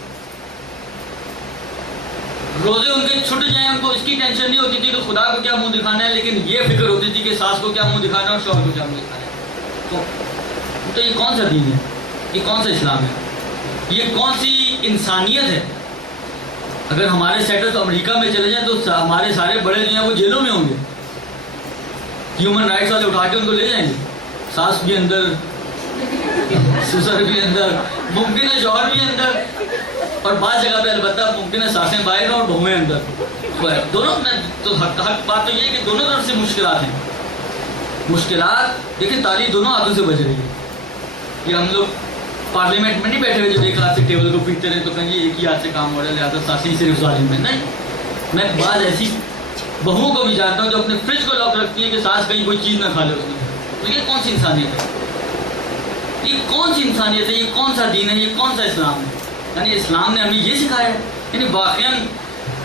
روزے ان کے چھٹ جائیں ان کو اس کی ٹینشن نہیں ہوتی تھی کہ خدا کو کیا منہ دکھانا ہے، لیکن یہ فکر ہوتی تھی کہ ساس کو کیا منہ دکھانا ہے اور شوہر کو کیا منہ دکھانا ہے۔ تو یہ کون سا دین ہے؟ یہ کون سا اسلام ہے؟ یہ کون سی انسانیت ہے؟ اگر ہمارے سیٹلز امریکہ میں چلے جائیں تو ہمارے سارے بڑے جو ہیں وہ جیلوں میں ہوں گے، ہیومن رائٹس والے اٹھا کے ان کو لے جائیں گے، ساس بھی اندر، سسر بھی اندر، ممکن ہے شوہر بھی اندر، اور بعض جگہ پہ البتہ ممکن ہے ساسیں باہر اور بہویں اندر۔ دونوں تو حق بات تو یہ ہے کہ دونوں طرف سے مشکلات ہیں۔ مشکلات دیکھیں، تالی دونوں ہاتھوں سے بج رہی ہے۔ کہ ہم لوگ پارلیمنٹ میں نہیں بیٹھے ہوئے جو ایک ہاتھ سے ٹیبل کو پیٹتے رہے تو کہیں یہ ایک ہی ہاتھ سے کام ہو رہا ہے لہٰذا ساسی صرف ظالم ہے، نہیں۔ میں بعض ایسی بہوؤں کو بھی جانتا ہوں جو اپنے فریج کو لاک رکھتی ہیں کہ ساس کہیں کوئی چیز نہ کھا لے اس میں۔ تو یہ کون سی انسانیت ہے؟ یہ کون سی انسانیت ہے؟ یہ کون سا دین ہے؟ یہ کون سا اسلام ہے؟ یعنی اسلام نے ہمیں یہ سکھایا ہے، یعنی واقعاً۔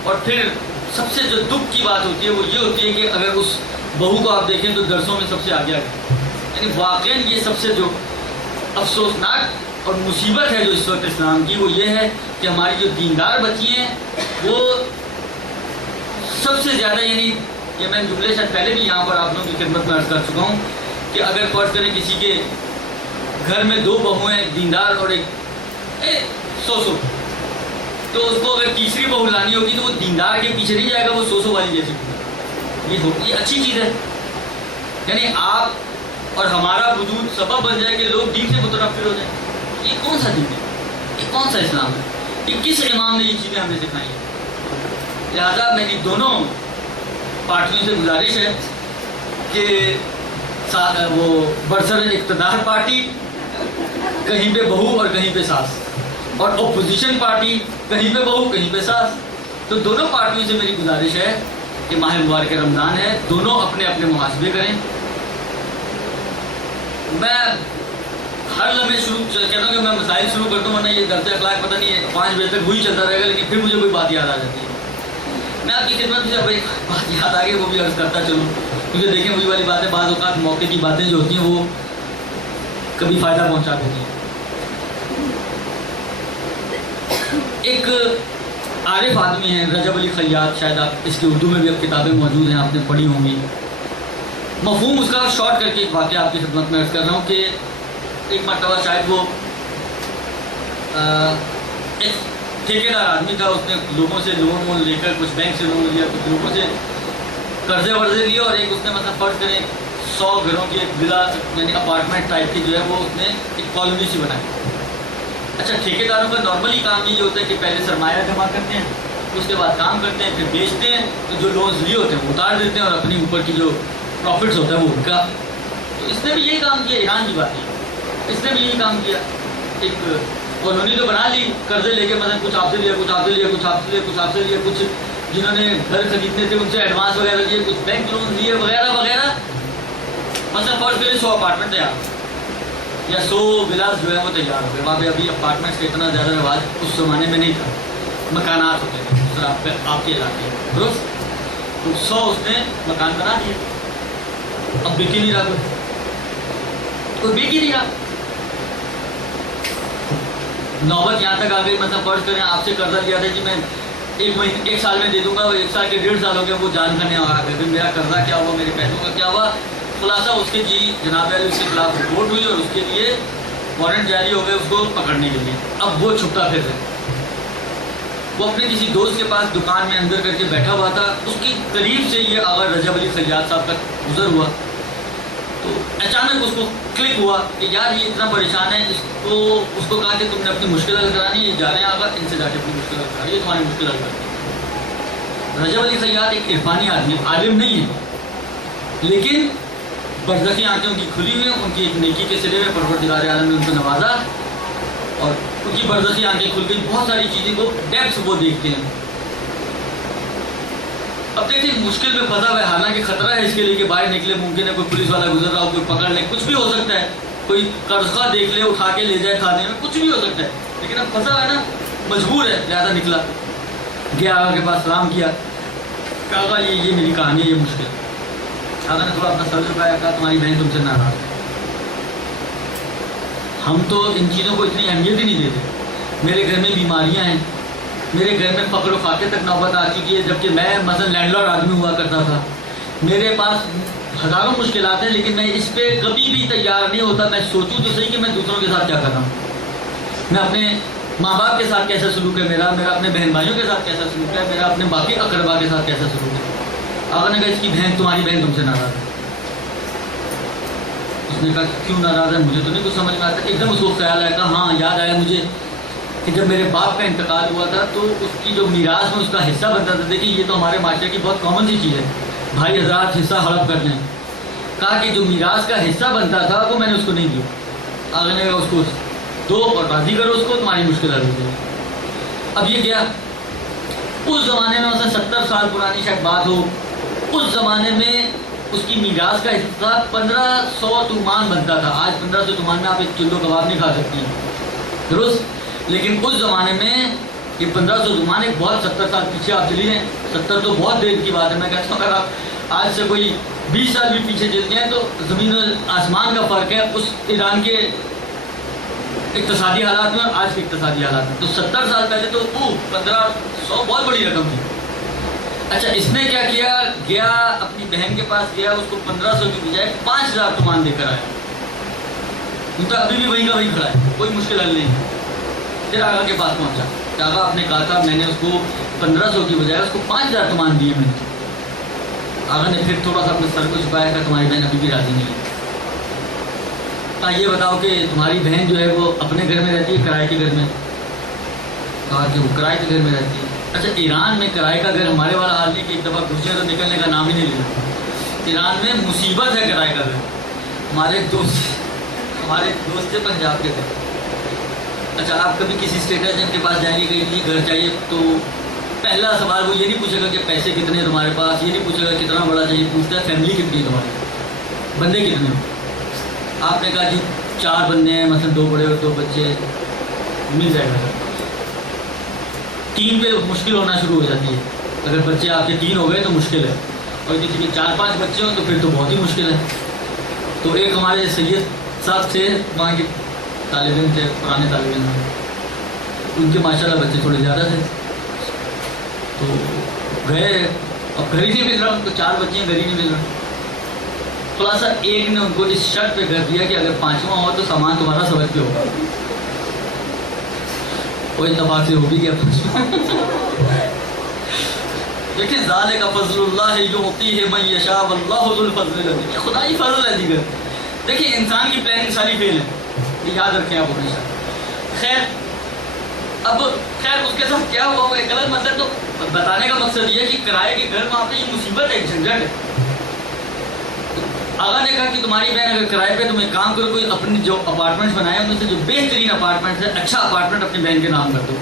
اور پھر سب سے جو دکھ کی بات ہوتی ہے وہ یہ ہوتی ہے کہ اگر اس بہو کو آپ دیکھیں تو درسوں میں سب سے آگے یعنی واقعاً یہ سب سے جو افسوسناک اور مصیبت ہے جو اس وقت اسلام کی، وہ یہ ہے کہ ہماری جو دیندار بچی ہیں وہ سب سے زیادہ، یعنی یہ میں جملے شاید پہلے بھی یہاں پر آپ لوگوں کی خدمت میں عرض کر چکا ہوں کہ اگر فرض کریں کسی کے گھر میں دو بہویں ہیں، ایک دیندار اور ایک سوسو، تو اس کو اگر تیسری بہو لانی ہوگی تو وہ دیندار کے پیچھے نہیں جائے گا، وہ سوسو والی جیسی یہ اچھی چیز ہے۔ یعنی آپ اور ہمارا وجود سبب بن جائے کہ لوگ دین سے متنفر ہو جائیں۔ یہ کون سا دین ہے؟ یہ کون سا اسلام ہے؟ یہ کس امام نے یہ چیزیں ہمیں سکھائی ہیں؟ لہٰذا میری دونوں پارٹیوں سے گزارش ہے کہ وہ برسر اقتدار پارٹی کہیں پہ بہو اور کہیں پہ ساس، اور اپوزیشن پارٹی کہیں پہ بہو کہیں پہ ساس، تو دونوں پارٹیوں سے میری گزارش ہے کہ ماہ مبارک رمضان ہے، دونوں اپنے اپنے محاسبے کریں۔ میں ہر لمحے کہتا ہوں کہ میں مسائل شروع کرتا ہوں، ورنہ یہ درس اخلاق پتہ نہیں ہے 5 بجے تک وہی چلتا رہے گا، لیکن پھر مجھے کوئی بات یاد آ جاتی ہے۔ میں آپ کی خدمت سے بھائی بات یاد آ گئی وہ بھی عرض کرتا چلوں، کیونکہ دیکھیں وہی والی باتیں بعض اوقات موقع کی باتیں جو ہوتی ہیں وہ کبھی فائدہ پہنچا دیتی ہیں۔ ایک عارف آدمی ہیں رجب علی خیاط، شاید آپ اس کی اردو میں بھی اب کتابیں موجود ہیں، آپ نے پڑھی ہوں گی۔ مفہوم اس کا شارٹ کر کے ایک واقعہ آپ کی خدمت میں عرض کر رہا ہوں کہ ایک مرتبہ شاید وہ ایک ٹھیکیدار آدمی تھا، اس نے لوگوں سے لون وون لے کر، کچھ بینک سے لون لیا، کچھ لوگوں سے قرضے ورضے لیے، اور ایک اس نے مثلا فرض کریں 100 گھروں کی ایک ولا یعنی اپارٹمنٹ ٹائپ کی جو ہے وہ اس نے ایک کالونی سی بنائی۔ اچھا، ٹھیکیداروں کا نارملی کام یہ ہوتا ہے کہ پہلے سرمایہ جمع کرتے ہیں، اس کے بعد کام کرتے ہیں، پھر بیچتے ہیں، تو جو لونز لیے ہوتے ہیں وہ اتار دیتے ہیں اور اپنی اوپر کی جو پروفٹس ہوتا ہے وہ ان کا۔ تو اس نے بھی یہی کام کیا، ایران کی بات ہے، اس نے بھی یہی کام کیا، ایک کالونی تو بنا لی قرضے لے کے، مثلا کچھ آپ سے لیا، کچھ آپ سے لیا، کچھ آپ سے لیا، کچھ آپ سے لیا، کچھ جنہوں نے گھر خریدنے تھے ان سے ایڈوانس وغیرہ لیے، کچھ بینک لون لیے وغیرہ وغیرہ۔ مثلا فرض کریں 100 اپارٹمنٹ تیار یا 100 ولاز جو ہے وہ تیار ہو گئے۔ وہاں پہ ابھی اپارٹمنٹس کا اتنا زیادہ رواج اس زمانے میں نہیں تھا، مکانات ہوتے تھے آپ کے علاقے میں، درست؟ تو 100 اس نے مکان بنا دیے، اب بک ہی نہیں رہا، کوئی بک ہی نہیں رہا۔ نوبت یہاں تک آ گئی، مطلب فرض کریں آپ سے قرضہ لیا تھا کہ میں ایک سال میں دے دوں گا، وہ 1 سال کے 1.5 سال ہو گیا، وہ جان کھانے آ گئے، پھر میرا قرضہ کیا ہوا، میرے پیسوں کا کیا ہوا؟ خلاصہ اس کے جناب علی اس کے خلاف رپورٹ ہوئی اور اس کے لیے وارنٹ جاری ہو گئے اس کو پکڑنے کے لیے۔ اب وہ چھپتا پھر ہے، وہ اپنے کسی دوست کے پاس دکان میں اندر کر کے بیٹھا ہوا تھا، اس کے قریب سے یہ آغا رجب علی خیاط صاحب کا گزر ہوا، تو اچانک اس کو کلک ہوا کہ یار یہ اتنا پریشان ہے، اس کو کہا کہ تم نے اپنی مشکل حل کرانی ہے، یہ جا رہے ہیں آگا، ان سے جا کے اپنی مشکل حل کرانی ہے، یہ تمہاری مشکل حل کرتی ہے۔ رجب علی سیاد ایک عرفانی آدمی، عالم نہیں ہے، لیکن برزخی آنکھیں ان کی کھلی ہوئی ہیں، ان کی ایک نیکی کے سلے میں پروردگار عالم نے ان کو نوازا اور ان کی برزخی آنکھیں کھل گئی، بہت ساری چیزیں کو ڈیپتھ وہ دیکھتے ہیں۔ اب دیکھیں مشکل میں پھنسا ہوا ہے، حالانکہ خطرہ ہے اس کے لیے کہ باہر نکلے، ممکن ہے کوئی پولیس والا گزر رہا ہو، کوئی پکڑ لے، کچھ بھی ہو سکتا ہے، کوئی قرض خواہ دیکھ لے اٹھا کے لے جائے کھانے میں، کچھ بھی ہو سکتا ہے، لیکن اب پھنسا ہوا ہے نا، مجبور ہے، لہٰذا نکلا، گیا آقا کے پاس سلام کیا، کہا یہ میری کہانی ہے، یہ مشکل۔ آقا نے تھوڑا اپنا سر جھکایا، کہا تمہاری بہن تم سے ناراض ہے۔ ہم تو ان چیزوں کو اتنی اہمیت ہی نہیں دیتے، میرے گھر میں بیماریاں ہیں، میرے گھر میں فقر و فاقے تک نوبت آ چکی ہے، جبکہ میں مثلا لینڈ لارڈ آدمی ہوا کرتا تھا، میرے پاس ہزاروں مشکلات ہیں، لیکن میں اس پہ کبھی بھی تیار نہیں ہوتا، میں سوچوں تو صحیح کہ میں دوسروں کے ساتھ کیا کر رہا ہوں، میں اپنے ماں باپ کے ساتھ کیسا سلوک ہے میرا اپنے بہن بھائیوں کے ساتھ کیسا سلوک ہے میرا، اپنے باقی اقربا کے ساتھ کیسا سلوک ہے۔ آقا نے کہا اس کی بہن، تمہاری بہن تم سے ناراض ہے۔ اس نے کہا کیوں ناراض ہے، مجھے تو نہیں کچھ سمجھ میں آتا۔ ایک دم اس کو خیال آیا، کہا ہاں یاد آیا مجھے کہ جب میرے باپ کا انتقال ہوا تھا تو اس کی جو میراث میں اس کا حصہ بنتا تھا، دیکھیں یہ تو ہمارے معاشرے کی بہت کامن سی چیز ہے، بھائی حضرات حصہ ہڑپ کرتے ہیں، کہا کہ جو میراث کا حصہ بنتا تھا وہ میں نے اس کو نہیں دیا۔ آگے نے کہا اس کو دو اور راضی کرو اس کو، تمہاری مشکل حل ہو جائے۔ اب یہ کیا، اس زمانے میں مثلا 70 سال پرانی شاید بات ہو، اس زمانے میں اس کی میراث کا حصہ 1500 تومان بنتا تھا۔ آج 1500 تومان میں آپ ایک کلو کباب نہیں کھا سکتی ہیں، درست، لیکن اس زمانے میں یہ 1500 تومان ایک بہت 70 سال پیچھے آپ چلی جائیں، 70 تو بہت دیر کی بات ہے، میں کہتا ہوں اگر آپ آج سے کوئی 20 سال بھی پیچھے چل جائیں تو زمین و آسمان کا فرق ہے اس ایران کے اقتصادی حالات میں اور آج کے اقتصادی حالات میں۔ تو 70 سال پہلے تو 1500 بہت بڑی رقم تھی۔ اچھا اس نے کیا کیا، گیا اپنی بہن کے پاس گیا، اس کو 1500 کی بجائے 5000 تومان دے کر آیا، ان کا ابھی بھی وہی کا وہی کھڑا ہے، کوئی مشکل حل نہیں ہے۔ پھر آقا کے پاس پہنچا، آقا آپ نے کہا تھا، میں نے اس کو 1500 کی بجائے اس کو 5000 تومان دیے میں نے۔ آقا نے پھر تھوڑا سا اپنے سر کو چھپایا کہ تمہاری بہن ابھی بھی راضی نہیں ہے۔ کہا یہ بتاؤ کہ تمہاری بہن جو ہے وہ اپنے گھر میں رہتی ہے کرائے کے گھر میں؟ کہا کہ وہ کرائے کے گھر میں رہتی ہے۔ اچھا ایران میں کرائے کا گھر ہمارے والا حال نہیں کہ ایک دفعہ گھسیاں تو نکلنے کا نام ہی نہیں لیتا، ایران میں مصیبت ہے کرائے کا گھر۔ ہمارے ایک دوست تھے پنجاب کے تھے، اچھا آپ کبھی کسی اسٹیٹ ایجنٹ کے پاس جائیں گے کہ جی گھر چاہیے تو پہلا سوال وہ یہ نہیں پوچھے گا کہ پیسے کتنے ہیں تمہارے پاس، یہ نہیں پوچھے گا کتنا بڑا چاہیے، پوچھتا ہے فیملی کتنی ہے تمہاری، بندے کتنے ہو۔ آپ نے کہا جی 4 بندے ہیں، مثلا 2 بڑے اور 2 بچے، مل جائے گا۔ 3 پہ مشکل ہونا شروع ہو جاتی ہے، اگر بچے آپ کے 3 ہو گئے تو مشکل ہے، اور کسی کے 4-5 بچے ہوں تو پھر تو بہت ہی مشکل ہے۔ تو ایک ہمارے سید صاحب تھے، وہاں کے طالب علم تھے، پرانے طالب علم، ان کے ماشاءاللہ بچے تھوڑے زیادہ تھے، تو گئے، اب گھر ہی نہیں مل رہا، ان کو 4 بچے ہیں، گھر ہی نہیں مل رہا۔ خلاصہ ایک نے ان کو اس شرط پہ گھر دیا کہ اگر 5واں ہو تو سامان تمہارا سمجھ پہ ہوگا، وہ اتفاق سے ہو بھی گیا 5واں۔ دیکھیں ذالک فضل اللہ یعطیہ من یشاء واللہ ذو الفضل العظیم، یہ خدائی فضل ہے دیگر۔ دیکھیں انسان کی پلاننگ ساری فیل ہے، یہ یاد رکھیں آپ ہمیشہ۔ خیر اس کے ساتھ کیا ہوا، وہ ایک غلط مسئلہ، تو بتانے کا مقصد یہ ہے کہ کرائے کے گھر وہاں پہ یہ مصیبت ہے، ایک جھنجھٹ ہے۔ آقا نے کہا کہ تمہاری بہن اگر کرائے پہ، تم ایک کام کرو، کوئی اپنی جو اپارٹمنٹس بنائے ان میں سے جو بہترین اپارٹمنٹس ہے، اچھا اپارٹمنٹ اپنی بہن کے نام کر دو،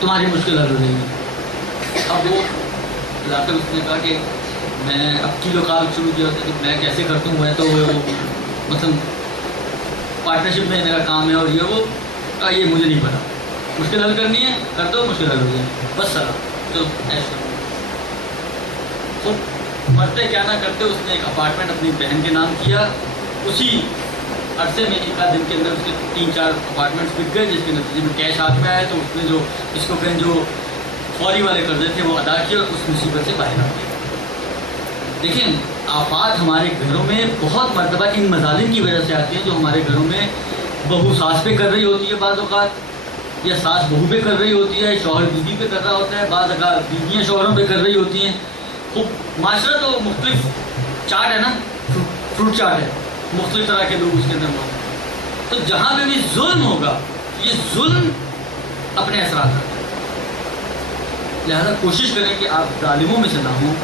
تمہاری مشکل حل ہو جائے گی۔ اب وہ لا کر اس نے کہا کہ میں اب کیلو کال شروع کیا ہوتا ہے کہ میں کیسے کرتا ہوں، میں تو مثلا پارٹنرشپ میں میرا کام ہے اور یہ وہ، کہا یہ مجھے نہیں پتا، مشکل حل کرنی ہے کر دو، مشکل حل ہو جائے بس سر چلو ایسا۔ تو مرتے کیا نہ کرتے، اس نے ایک اپارٹمنٹ اپنی بہن کے نام کیا، اسی عرصے میں 1 آدھ دن کے اندر اس کے 3-4 اپارٹمنٹس بک گئے، جس کے نتیجے میں کیش ہاتھ میں آیا، تو اس نے جو اس کو پھر جو فوری والے قرضے تھے وہ ادا کیے اور اس مصیبت سے باہر آ گئے۔ دیکھیں آفات ہمارے گھروں میں بہت مرتبہ ان مظالم کی وجہ سے آتی ہیں، جو ہمارے گھروں میں بہو ساس پہ کر رہی ہوتی ہے بعض اوقات، یا ساس بہو پہ کر رہی ہوتی ہے، شوہر بیوی پہ کر رہا ہوتا ہے، بعض اوقات بیویاں شوہروں پہ کر رہی ہوتی ہیں۔ خوب معاشرہ تو مختلف چارٹ ہے نا، فروٹ چاٹ ہے، مختلف طرح کے لوگ اس کے اندر موجود ہیں. تو جہاں پہ بھی ظلم ہوگا یہ ظلم اپنے اثرات رکھتا ہے. لہذا کوشش کریں کہ آپ ظالموں میں سے نہ ہوں.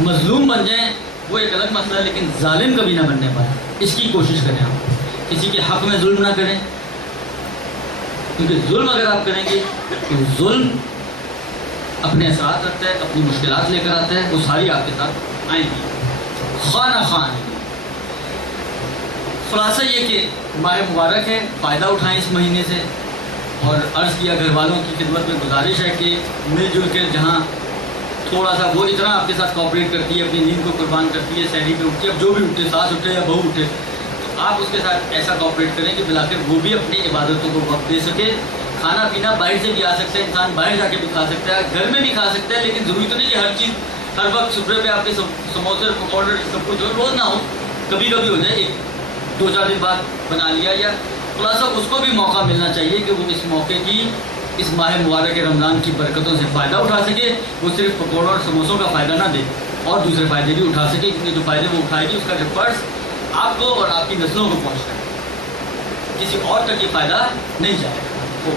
مظلوم بن جائیں وہ ایک الگ مسئلہ ہے، لیکن ظالم کبھی نہ بننے پائیں، اس کی کوشش کریں. آپ کسی کے حق میں ظلم نہ کریں، کیونکہ ظلم اگر آپ کریں گے تو ظلم اپنے اثرات رکھتا ہے، اپنی مشکلات لے کر آتا ہے، وہ ساری آپ کے ساتھ آئیں گی خواہ نہ خواہ. خلاصہ یہ کہ ماہ مبارک ہے، فائدہ اٹھائیں اس مہینے سے. اور عرض کیا گھر والوں کی خدمت میں گزارش ہے کہ مل جل کر جہاں تھوڑا سا وہ اتنا آپ کے ساتھ کوآپریٹ کرتی ہے، اپنی نیند کو قربان کرتی ہے، سحری پہ اٹھتی ہے، اب جو بھی اٹھے، ساس اٹھے یا بہو اٹھے، تو آپ اس کے ساتھ ایسا کوآپریٹ کریں کہ بلاکر وہ بھی اپنی عبادتوں کو وقت دے سکے. کھانا پینا باہر سے بھی آ سکتا ہے، انسان باہر جا کے بھی کھا سکتا ہے، گھر میں بھی کھا سکتا ہے، لیکن ضروری تو نہیں کہ ہر چیز ہر وقت سپرے پہ آپ کے سموسے پکوڑے سب کچھ روز نہ ہو، کبھی کبھی ہو جائے، 2-4 دن بعد بنا لیا. یا خلاصہ اس کو بھی موقع ملنا چاہیے کہ وہ اس موقع کی، اس ماہ مبارک رمضان کی برکتوں سے فائدہ اٹھا سکے. وہ صرف پکوڑوں اور سموسوں کا فائدہ نہ دے اور دوسرے فائدے بھی اٹھا سکے، کیونکہ جو فائدے وہ اٹھائے گی اس کا ریفرنس آپ کو اور آپ کی نسلوں کو پہنچتا ہے، کسی اور تک یہ فائدہ نہیں جائے گا. تو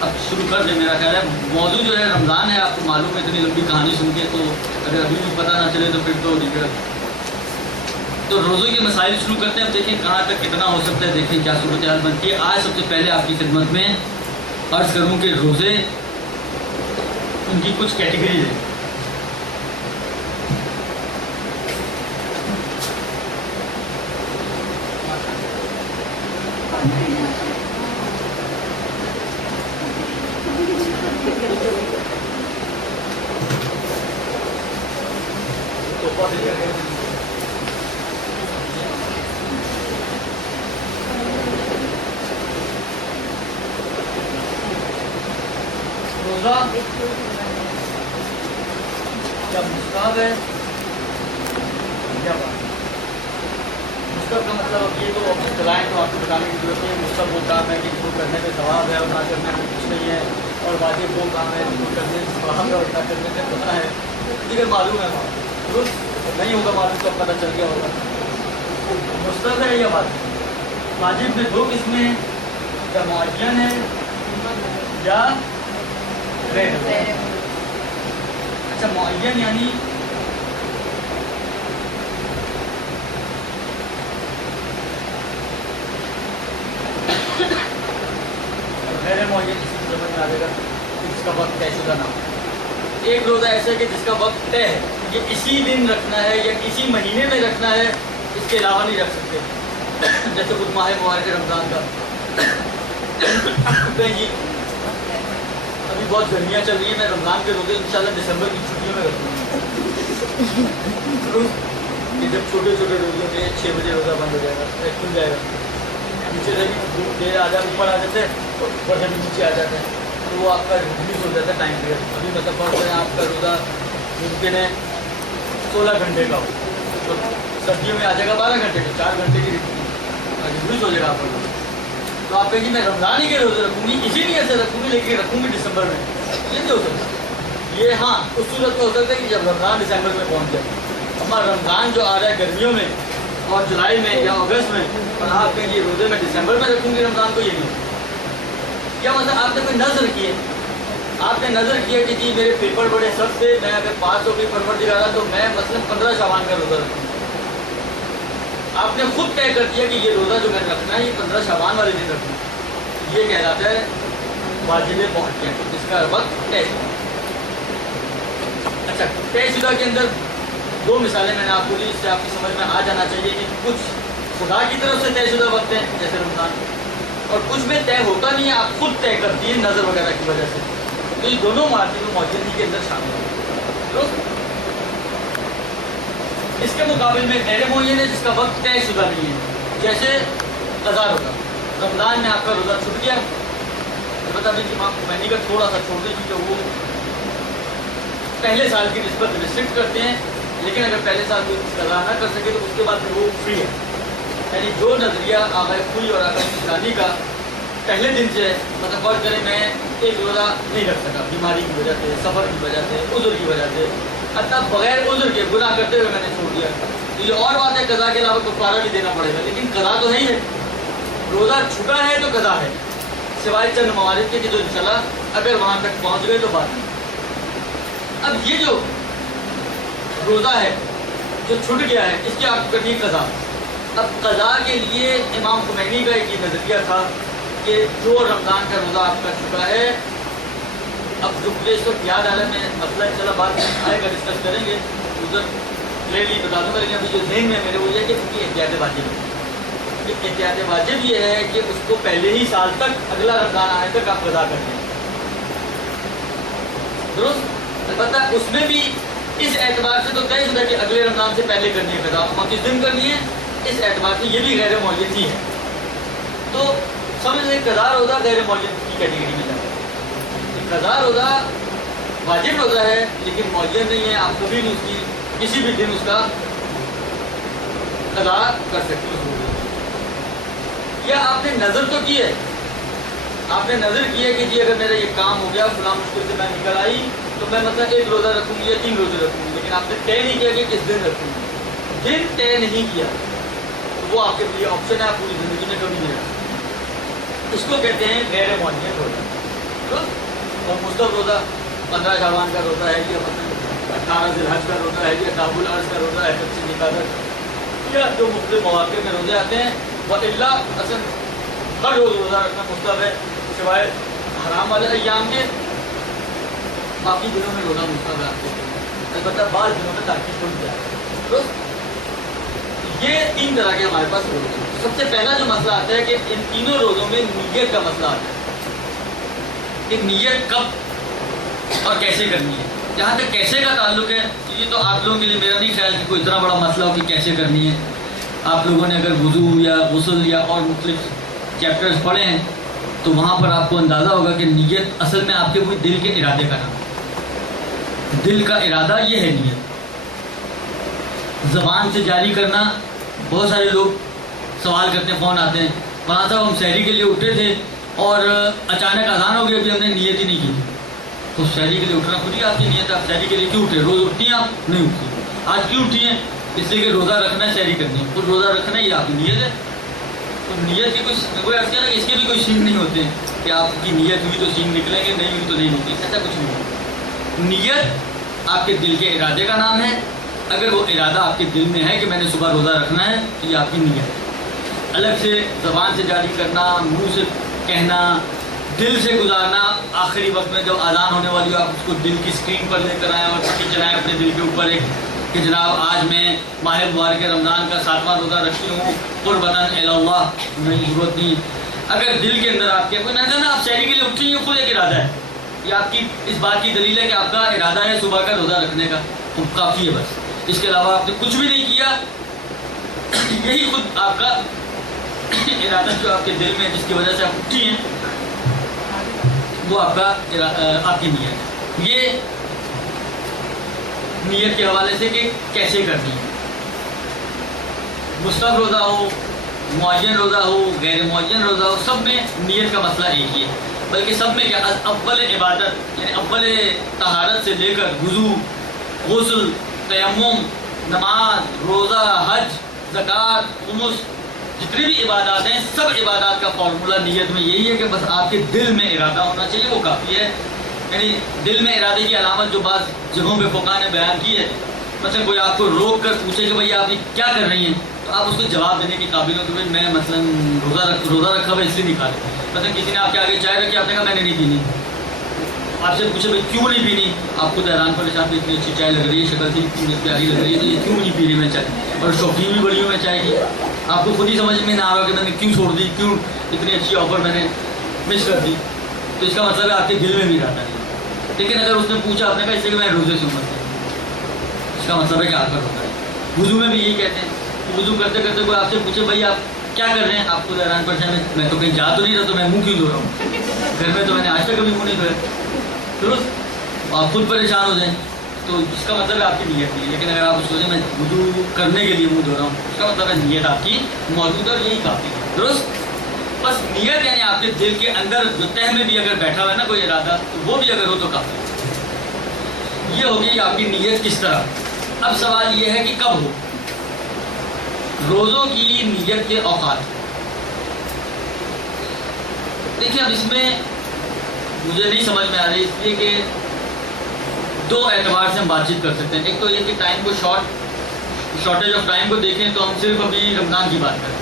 اب شروع کر دیں. میرا خیال ہے موضوع جو ہے رمضان ہے، آپ کو معلوم ہے، اتنی لمبی کہانی سن کے تو اگر ابھی بھی پتہ نہ چلے تو پھر تو دقت. تو روزوں کے مسائل شروع کرتے ہیں. اب دیکھیں کہاں تک کتنا ہو سکتا ہے، دیکھیں کیا صورتحال بنتی ہے. آج سب سے پہلے آپ کی خدمت میں عرض کروں کہ روزے ان کی کچھ کیٹیگریز ہیں. روزہ کیا مستحب ہے؟ کیا بات مستحب کا مطلب اب یہ تو اصطلاحیں تو آپ کو بتانے کی ضرورت نہیں ہے. مستحب وہ کام ہے کہ جس کو کرنے میں ثواب ہے اور نہ کرنے میں کچھ نہیں ہے، اور واجب وہ کام ہے جس کو کرنے میں ثواب ہے اور نہ کرنے میں پتہ ہے. دیگر معلوم ہے درست نہیں ہوگا، معلوم تو پتہ چل گیا ہوگا. مستحب ہے یا واجب؟ واجب میں 2 قسمیں ہیں، یا معین ہے یا اچھا معین یعنی غیر معین کسی کو سمجھ میں آ جائے گا جس کا وقت طے شدہ نہ ہو. ایک روزہ ایسا ہے کہ جس کا وقت طے ہے، یہ اسی دن رکھنا ہے یا اسی مہینے میں رکھنا ہے، اس کے علاوہ نہیں رکھ سکتے. جیسے خود ماہ مبارک رمضان کا ابھی بہت گرمیاں چل رہی ہیں، میں رمضان کے روزے انشاءاللہ دسمبر کی چھٹیوں میں رکھوں گا. کہ جب چھوٹے چھوٹے روزوں میں 6 بجے روزہ بند ہو جائے گا، کھل جائے گا، نیچے سے بھی دیر آ جائے، اوپر آ جاتے ہیں اور اوپر سے بھی نیچے آ جاتے ہیں، تو وہ آپ کا ریڈیوس ہو جاتا ہے ٹائم پیریڈ. ابھی مطلب فرض کریں آپ کا روزہ ممکن ہے 16 گھنٹے کا ہو، تو سردیوں میں آ جائے گا 12 گھنٹے کا، 4 گھنٹے کی ریڈیوس ہو جائے گا آپ کا. تو آپ کہیں گی میں رمضان ہی کے روزے رکھوں گی، اسی لیے سے رکھوں گی، لیکن رکھوں گی دسمبر میں، یہ نہیں ہو سکتا. یہ ہاں اس صورت میں ہو سکتا ہے کہ جب رمضان دسمبر میں پہنچ جائے. ہمارا رمضان جو آ رہا ہے گرمیوں میں اور جولائی میں یا اگست میں، اور آپ کہیں یہ روزے میں دسمبر میں رکھوں گی رمضان کو، یہ نہیں. کیا مطلب آپ نے کوئی نظر کی ہے، آپ نے نظر کیا کہ جی میرے پیپر بڑے سخت تھے، میں اگر پاس ہو گئی پروردگار تو میں مثلاً 15 شعبان کا روزہ رکھوں گا. آپ نے خود طے کر دیا کہ یہ روزہ جو میں نے رکھنا ہے یہ 15 شعبان والے دن رکھنا ہے. یہ کہلاتا ہے واجب معین، جس کا وقت طے. اچھا طے شدہ کے اندر 2 مثالیں میں نے آپ کو دی، اس سے آپ کی سمجھ میں آ جانا چاہیے کہ کچھ خدا کی طرف سے طے شدہ وقت ہیں جیسے رمضان، اور کچھ میں طے ہوتا نہیں ہے، آپ خود طے کرتی ہیں نظر وغیرہ کی وجہ سے. تو یہ دونوں معین کے اندر شامل ہیں. اس کے مقابل میں غیر معین ہے جس کا وقت طے شدہ نہیں ہے، جیسے قضا روزہ. رمضان میں آپ کا روزہ چھوٹ گیا، البتہ ابھی مہینے کا تھوڑا سا چھوڑ دیں کیونکہ وہ پہلے سال کی نسبت ریسٹرکٹ کرتے ہیں، لیکن اگر پہلے سال کوئی قضا نہ کر سکے تو اس کے بعد پھر وہ فری ہے. یعنی جو نظریہ آغا خوئی اور آغا انسانی کا پہلے دن سے ہے، مطلب فرض کریں میں ایک روزہ نہیں رکھ سکا بیماری کی وجہ سے، سفر کی وجہ سے، عذر کی وجہ سے، حتیٰ بغیر عذر کے گناہ کرتے ہوئے میں نے چھوڑ دیا، تو یہ اور بات ہے قضا کے علاوہ کفارہ بھی دینا پڑے گا، لیکن قضا تو ہے ہی ہے، روزہ چھٹا ہے تو قضا ہے، سوائے چند موارد کے جو انشاءاللہ اگر وہاں تک پہنچ گئے تو بات نہیں۔ اب یہ جو روزہ ہے جو چھٹ گیا ہے اس کی آپ کرنی قضا۔ اب قضا کے لیے امام خمینی کا ایک یہ نظریہ تھا کہ جو رمضان کا روزہ آپ کا چھٹا ہے، اب جو مجھے اس وقت یاد آ رہا ہے، میں مسئلہ انشاءاللہ بعد میں آئے گا ڈسکس کریں گے، ادھر کلیئرلی بتا دوں گا، لیکن ابھی جو ذہن میں میرے وہ یہ ہے کہ اس کی احتیاط واجب ہے۔ احتیاط واجب یہ ہے کہ اس کو پہلے ہی سال تک، اگلا رمضان آنے تک آپ قضا کر دیں، درست؟ البتہ اس میں بھی اس اعتبار سے تو طے شدہ کہ اگلے رمضان سے پہلے کرنی ہے قضا، ہم کس دن کرنی ہے، اس اعتبار سے یہ بھی غیر معین ہی ہے۔ تو سمجھ لیں قضا روزہ غیر معین کی کیٹیگری میں جاتا ہے۔ قضا روزہ واجب روزہ ہے لیکن معین نہیں ہے، آپ کبھی بھی اس کی کسی بھی دن اس کا قضا کر سکتے ہو۔ یا آپ نے نظر تو کی ہے، آپ نے نظر کی ہے کہ جی اگر میرا یہ کام ہو گیا، فلاں مشکل سے میں نکل آئی تو میں مطلب 1 روزہ رکھوں گی یا 3 روزے رکھوں گی، لیکن آپ نے طے نہیں کیا کہ کس دن رکھوں گی، دن طے نہیں کیا، تو وہ آپ کے لیے آپشن ہے، آپ پوری زندگی میں کبھی نہیں رکھ، اس کو کہتے ہیں غیر معین روزہ۔ اور مستقب روزہ 15 شعبان کا روزہ ہے، یا 18 ذی الحج کا روزہ ہے، یا شعب العرض کا روزہ ہے، 25 نکالت، یا جو مختلف مواقع میں روزے آتے ہیں، وَإِلَّا اصل ہر روز روزہ رکھنا مستحب ہے، سوائے حرام والے ایام کے، باقی دنوں میں روزہ مستحب ہے آپ کو، البتہ بعض دنوں میں تاکید چھوٹ جائے۔ یہ 3 طرح کے ہمارے پاس روزے ہیں۔ سب سے پہلا جو مسئلہ آتا ہے کہ ان تینوں روزوں میں نیت کا مسئلہ آتا ہے کہ نیت کب اور کیسے کرنی ہے۔ جہاں تک کیسے کا تعلق ہے تو یہ تو آپ لوگوں کے لیے میرا نہیں خیال کہ کوئی اتنا بڑا مسئلہ ہو کہ کیسے کرنی ہے۔ آپ لوگوں نے اگر وضو یا غسل یا اور مختلف چیپٹرز پڑھے ہیں تو وہاں پر آپ کو اندازہ ہوگا کہ نیت اصل میں آپ کے کوئی دل کے ارادے کا نام ہے۔ دل کا ارادہ یہ ہے نیت۔ زبان سے جاری کرنا، بہت سارے لوگ سوال کرتے ہیں، فون آتے ہیں، وہاں صاحب ہم سحری کے لیے اٹھے تھے اور اچانک اذان ہو گئی، ابھی ہم نے نیت ہی نہیں کی تھی۔ تو سحری کے لیے اٹھنا خود ہی آپ کی نیت ہے، آپ سحری کے لیے کیوں اٹھے؟ روز اٹھتی ہیں آپ؟ نہیں اٹھتی۔ آج کیوں اٹھی ہیں؟ اس لیے کہ روزہ رکھنا ہے، سحری کرنی ہے، خود روزہ رکھنا ہے، یہ آپ کی نیت ہے۔ تو نیت کی کوئی عرض کیا اس کے بھی کوئی سین نہیں ہوتے ہیں کہ آپ کی نیت ہوئی تو سین نکلیں گے، نہیں ہوئی تو نہیں نکلیں گے، ایسا کچھ نہیں ہوتا۔ نیت آپ کے دل کے ارادے کا نام ہے۔ اگر وہ ارادہ آپ کے دل میں ہے کہ میں نے صبح روزہ رکھنا ہے تو یہ آپ کی نیت ہے۔ الگ سے زبان سے جاری کرنا، منہ سے کہنا، دل سے گزارنا، آخری وقت میں جب اذان ہونے والی ہو آپ اس کو دل کی اسکرین پر لے کر آئیں اور چلائیں اپنے دل کے اوپر ایک کہ جناب آج میں ماہ مبارک رمضان کا 7واں روزہ رکھتی ہوں قربتاً الی اللہ، نہیں ضرورت نہیں۔ اگر دل کے اندر آپ کے کوئی نظر نا آپ سحری کے لیے اٹھیں، یہ خود ایک ارادہ ہے، یہ آپ کی اس بات کی دلیل ہے کہ آپ کا ارادہ ہے صبح کا روزہ رکھنے کا، تو کافی ہے بس۔ اس کے علاوہ آپ نے کچھ بھی نہیں کیا، یہی خود آپ کا ارادہ جو آپ کے دل میں جس کی وجہ سے آپ اٹھی ہیں وہ آپ کا آپ کی نیت ہے۔ یہ نیت کے حوالے سے کہ کیسے کرنی ہے۔ مستحب روزہ ہو، معین روزہ ہو، غیر معین روزہ ہو، سب میں نیت کا مسئلہ ایک ہی ہے، بلکہ سب میں کیا اول عبادت یعنی اول طہارت سے لے کر وضو، غسل، تیمم، نماز، روزہ، حج، زکوٰۃ، خمس، جتنی بھی عبادات ہیں سب عبادات کا فارمولہ نیت میں یہی ہے کہ بس آپ کے دل میں ارادہ ہونا چاہیے، وہ کافی ہے۔ یعنی دل میں ارادے کی علامت جو بعض جگہوں پہ فقہاء نے بیان کی ہے، مثلا کوئی آپ کو روک کر پوچھے کہ بھائی آپ یہ کیا کر رہی ہیں، تو آپ اس کو جواب دینے کے قابل ہو کہ بھائی میں مثلا روزہ رکھا ہوا اس لیے نہیں کھا رہا۔ مثلا کسی نے آپ کے آگے چائے رکھی، آپ نے کہا میں نے نہیں پینی، آپ سے پوچھے بھائی کیوں نہیں پینی، آپ خود حیران پریشان پہ اتنی اچھی چائے لگ رہی ہے، شکل سے اتنی پیاری لگ رہی ہے، تو یہ کیوں نہیں پی رہی میں چائے، اور شوقین بھی بڑی ہوں میں چائے کی، آپ کو خود ہی سمجھ میں نہ آ رہا کہ میں نے کیوں چھوڑ دی، کیوں اتنی اچھی آفر میں نے مس کر دی، تو اس کا مطلب ہے آپ کے دل میں بھی ارادہ نہیں۔ لیکن اگر اس نے پوچھا، آپ نے کہا اس لیے کہ میں روزے سے ہوں، اس کا مطلب ہے کہ آپ کا روزہ ہے۔ وضو میں بھی یہی کہتے ہیں، وضو کرتے کرتے کوئی آپ سے پوچھے بھائی آپ کیا کر رہے ہیں، آپ کو حیران پریشان ہے، میں تو کہیں جا تو نہیں رہا، تو میں منہ کیوں دھو رہا ہوں، گھر میں تو میں نے آج تک کبھی منہ نہیں دھویا، درست، آپ خود پریشان ہو جائیں تو اس کا مطلب ہے آپ کی نیت نہیں ہے۔ لیکن اگر آپ سوچیں میں وضو کرنے کے لیے منہ دھو رہا ہوں، اس کا مطلب ہے نیت آپ کی موجود ہے اور یہی کافی ہے، درست۔ بس نیت یعنی آپ کے دل کے اندر جو تہ میں بھی اگر بیٹھا ہوا ہے نا کوئی ارادہ، تو وہ بھی اگر ہو تو کافی ہے۔ یہ ہوگی آپ کی نیت کس طرح۔ اب سوال یہ ہے کہ کب ہو، روزوں کی نیت کے اوقات. دیکھیے اب اس میں مجھے نہیں سمجھ میں آ رہی، اس لیے کہ دو اعتبار سے ہم بات چیت کر سکتے ہیں. ایک تو یہ کہ ٹائم کو شارٹیج آف ٹائم کو دیکھیں تو ہم صرف ابھی رمضان کی بات کریں،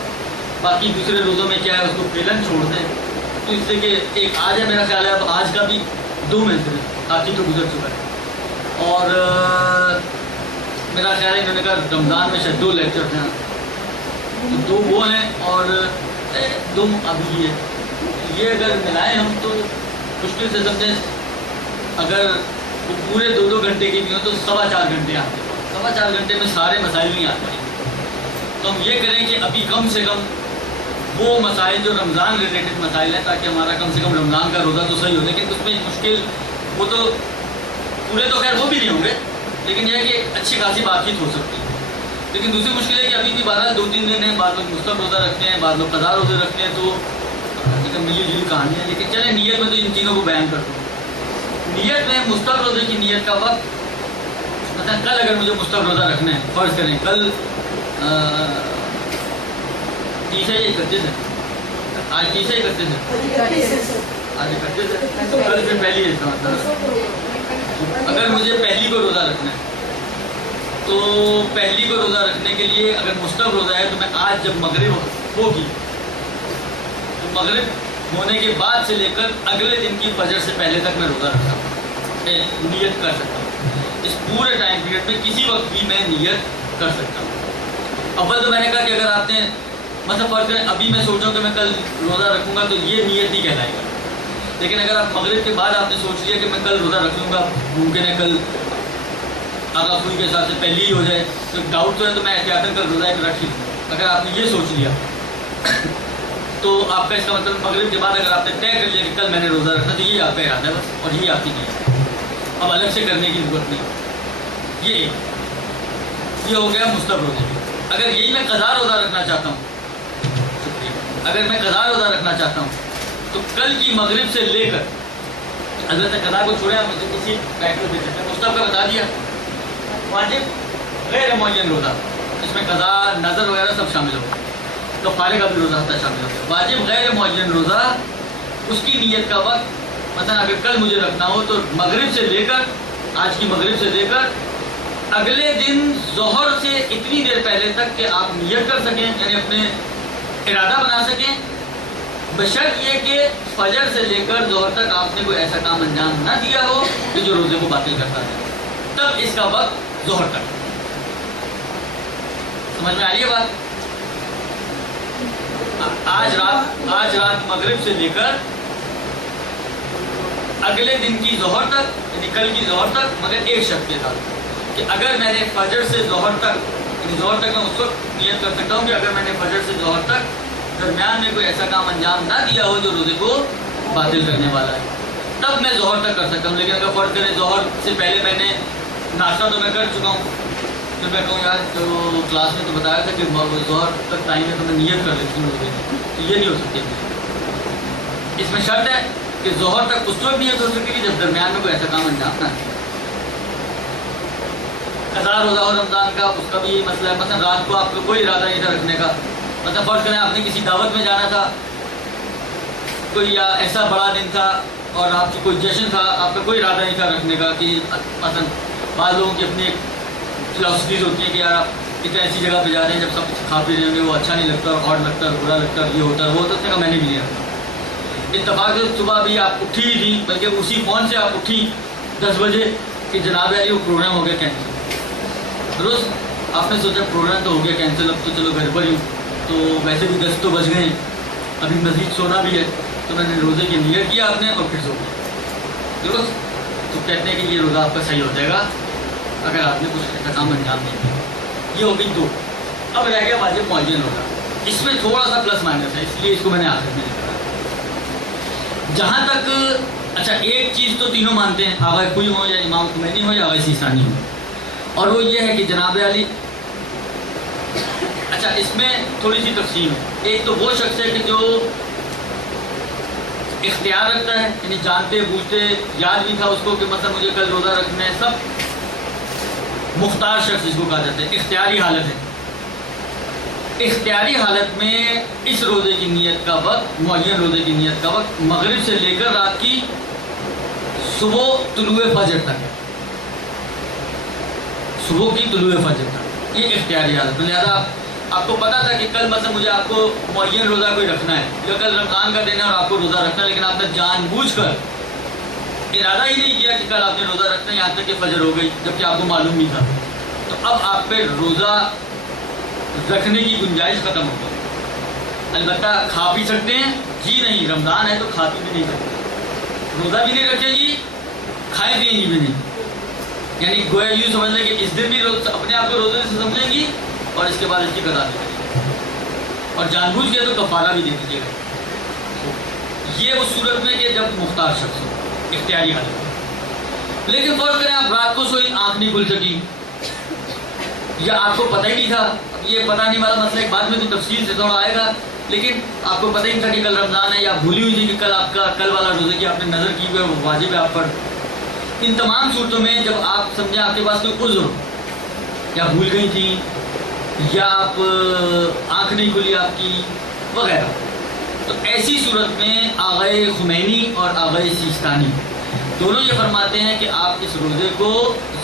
باقی دوسرے روزوں میں کیا ہے اس کو فیلن چھوڑ دیں. تو اس سے کہ ایک آج ہے، میرا خیال ہے اب آج کا بھی 2 میں سے آتی تو گزر چکا ہے، اور میرا خیال ہے انہوں نے کہا رمضان میں شاید 2 لیکچرز ہیں، تو 2 وہ ہیں اور 2 ابھی ہے. یہ اگر ملائیں ہم تو مشکل سے سمجھیں، اگر وہ پورے 2 گھنٹے کی بھی ہوں تو 4.25 گھنٹے آتے ہیں. 4.25 گھنٹے میں سارے مسائل نہیں آتے. تو ہم یہ کریں کہ ابھی کم سے کم وہ مسائل جو رمضان ریلیٹڈ مسائل ہیں، تاکہ ہمارا کم سے کم رمضان کا روزہ تو صحیح ہو. لیکن اس میں مشکل وہ تو پورے تو خیر وہ بھی نہیں ہوں گے، لیکن یہ ہے کہ اچھی خاصی بات چیت ہو سکتی ہے. لیکن دوسری مشکل ہے کہ ابھی بھی 2-3 دن ہیں، بعض لوگ مستقل روزہ رکھتے ہیں، بعض لوگ قضا روزے رکھتے ہیں، تو ملی جلی کہانی ہے. لیکن چلیں نیت میں تو ان تینوں کو بیان کرتا ہوں. نیت میں مستقل روزے کی نیت کا وقت، مثلا کل اگر مجھے مستقل روزہ رکھنا ہے، فرض کریں کل 30 ہے یا 31 ہے، آج 30 ہے 31 ہے، آج 31 ہے، کل سے پہلی ہے. اگر مجھے پہلی کو روزہ رکھنا ہے تو پہلی کو روزہ رکھنے کے لیے اگر مستقل روزہ ہے تو میں آج جب مغرب ہوگی تو مغرب ہونے کے بعد سے لے کر اگلے دن کی فجر سے پہلے تک میں روزہ رکھ سکتا ہوں، نیت کر سکتا ہوں. اس پورے ٹائم پیریڈ میں کسی وقت بھی میں نیت کر سکتا ہوں. اول تو میں نے کہا کہ اگر آپ نے مثلا فرض کریں ابھی میں سوچا ہوں کہ میں کل روزہ رکھوں گا تو یہ نیت نہیں کہلائے گا. لیکن اگر آپ مغرب کے بعد آپ نے سوچ لیا کہ میں کل روزہ رکھ لوں گا، ممکن ہے کل آغا خوئی کے حساب سے پہلی ہی ہو جائے، تو ڈاؤٹ تو ہے، تو میں احتیاطاً کل روزہ ایک رکھ لوں. اگر آپ نے یہ سوچ لیا تو آپ کا اس کا مطلب مغرب کے بعد اگر آپ نے طے کر لیا کہ کل میں نے روزہ رکھنا تو یہی آپ کا ارادہ ہے بس، اور یہی آپ کی نیت ہے. اب الگ سے کرنے کی ضرورت نہیں. یہ ہو گیا مستقل روزے. اگر یہی میں قضا روزہ رکھنا چاہتا ہوں، اگر میں قضا روزہ رکھنا چاہتا ہوں تو کل کی مغرب سے لے کر، حضرت قضا کو چھوڑے آپ مجھے کسی ٹائٹل دے سکتے ہیں، مستقل کا بتا دیا. واجب غیر معین روزہ، اس میں قضا نظر وغیرہ سب شامل ہو، تو فارغ کا بھی روزہ ہوتا ہے شامل ہوتا ہے. واجب غیر معین روزہ، اس کی نیت کا وقت مثلا اگر کل مجھے رکھنا ہو تو مغرب سے لے کر، آج کی مغرب سے لے کر اگلے دن ظہر سے اتنی دیر پہلے تک کہ آپ نیت کر سکیں، یعنی اپنے ارادہ بنا سکیں، بشرط یہ کہ فجر سے لے کر ظہر تک آپ نے کوئی ایسا کام انجام نہ دیا ہو کہ جو روزے کو باطل کرتا ہے. تب اس کا وقت ظہر تک. سمجھ میں آ رہی ہے بات؟ آج رات مغرب سے لے کر اگلے دن کی ظہر تک، یعنی کل کی ظہر تک، مگر ایک شرط کے ساتھ کہ اگر میں نے فجر سے ظہر تک، یعنی ظہر تک میں اس وقت نیت کر سکتا ہوں کہ اگر میں نے فجر سے ظہر تک درمیان میں کوئی ایسا کام انجام نہ دیا ہو جو روزے کو باطل کرنے والا ہے، تب میں ظہر تک کر سکتا ہوں. لیکن اگر فرض کریں ظہر سے پہلے میں نے ناشتہ تو میں کر چکا ہوں، تو میں کہوں یار جو کلاس میں تو بتایا تھا کہ ظہر تک ٹائم ہے تو میں نیت کر لیتی ہوں روزے کی، تو یہ نہیں ہو سکتی. اس میں شرط ہے کہ ظہر تک اس وقت نیت ہو سکتی ہے جب درمیان میں کوئی ایسا کام انجام نہ دے. قضا روزہ اور رمضان کا اس کا بھی یہی مسئلہ ہے. مثلا رات کو آپ کو کوئی ارادہ نہیں تھا رکھنے کا، مثلا فرض کریں آپ نے کسی دعوت میں جانا تھا کوئی، یا ایسا بڑا دن تھا اور آپ کی کوئی جشن تھا، آپ کا کوئی ارادہ نہیں تھا رکھنے کا. کہ مثلا بعض لوگوں کی اپنی ایک فلاسفیز ہوتی ہیں کہ یار آپ کسی ایسی جگہ پہ جا رہے ہیں جب سب کچھ کھا پی رہے ہوں گے، وہ اچھا نہیں لگتا، اور آڈ لگتا ہے، برا لگتا ہے، یہ ہوتا ہے وہ ہوتا ہے. اس نے کہا میں نے بھی نہیں رکھا. اتفاق سے صبح بھی آپ اٹھی ہی تھی، بلکہ اسی فون سے آپ اٹھی 10 بجے کہ جناب علی وہ پروگرام ہو گیا کینسل. درست آپ نے سوچا پروگرام تو ہو گیا کینسل، اب تو چلو گھر پر ہی، تو ویسے بھی 10 تو بج گئے ہیں، ابھی مزید سونا بھی ہے، تو میں نے روزے کی نیت کیا آپ نے اور پھر سو گیا. درست. تو کہتے ہیں کہ یہ روزہ آپ کا صحیح ہو جائے گا اگر آپ نے کچھ ایسا کام انجام نہیں دیا. یہ ہو گئی 2. اب رہ گیا واجب معین روزہ. اس میں تھوڑا سا پلس مائنس ہے، اس لیے اس کو میں نے آخر میں لکھا. جہاں تک اچھا ایک چیز تو تینوں مانتے ہیں، آغا کوئی ہو یا امام خمینی ہو یا آغا سیستانی ہو، اور وہ یہ ہے کہ جناب علی، اچھا اس میں تھوڑی سی تقسیم ہے. ایک تو وہ شخص ہے کہ جو اختیار رکھتا ہے، یعنی جانتے بوجھتے یاد بھی تھا اس کو کہ مثلا مجھے کل روزہ رکھنا ہے، سب مختار شخص جس کو کہا جاتا ہے، اختیاری حالت ہے. اختیاری حالت میں اس روزے کی نیت کا وقت، معین روزے کی نیت کا وقت مغرب سے لے کر رات کی صبح طلوع فجر تک ہے، صبح کی طلوع فجر تک، یہ اختیاری حالت میں۔ لہٰذا آپ کو پتا تھا کہ کل مثلا مجھے آپ کو معین روزہ کوئی رکھنا ہے، یا کل رمضان کا دن ہے اور آپ کو روزہ رکھنا ہے، لیکن آپ نے جان بوجھ کر ارادہ ہی نہیں کیا کہ کل آپ نے روزہ رکھنا ہے، یہاں تک کہ فجر ہو گئی جبکہ آپ کو معلوم نہیں تھا، تو اب آپ پہ روزہ رکھنے کی گنجائش ختم ہو گئی۔ البتہ کھا پی سکتے ہیں، جی نہیں، رمضان ہے تو کھا پی بھی نہیں سکتے، روزہ بھی نہیں رکھے گی، کھائے پیئیں گی بھی نہیں، یعنی گویا یوں سمجھ لیں کہ اس دن بھی اپنے آپ کو روزے سے سمجھیں گی اور اس کے بعد اس کی قضا بھی کریں گی، اور جان بوجھ کے تو کفارہ بھی دے دیجیے گا۔ یہ اس صورت میں کہ جب مختار شخص ہو، اختیاری حالت میں۔ لیکن فرض کریں آپ رات کو سوئی، آنکھ نہیں کھل سکی، یا آپ کو پتہ ہی نہیں تھا، یہ پتہ نہیں والا مسئلہ ایک بعد میں تو تفصیل سے تھوڑا آئے گا، لیکن آپ کو پتہ ہی نہیں تھا کہ کل رمضان ہے، یا بھولی ہوئی تھی کہ کل آپ کا کل والا روزے کی آپ نے نظر کی ہوئی ہے، وہ واجب ہے آپ پر۔ ان تمام صورتوں میں جب آپ سمجھیں آپ کے پاس کوئی عذر ہو، یا بھول گئی تھی، یا آپ آنکھ نہیں کھلی آپ کی وغیرہ، تو ایسی صورت میں آغائے خمینی اور آغائے سیستانی دونوں یہ فرماتے ہیں کہ آپ اس روزے کو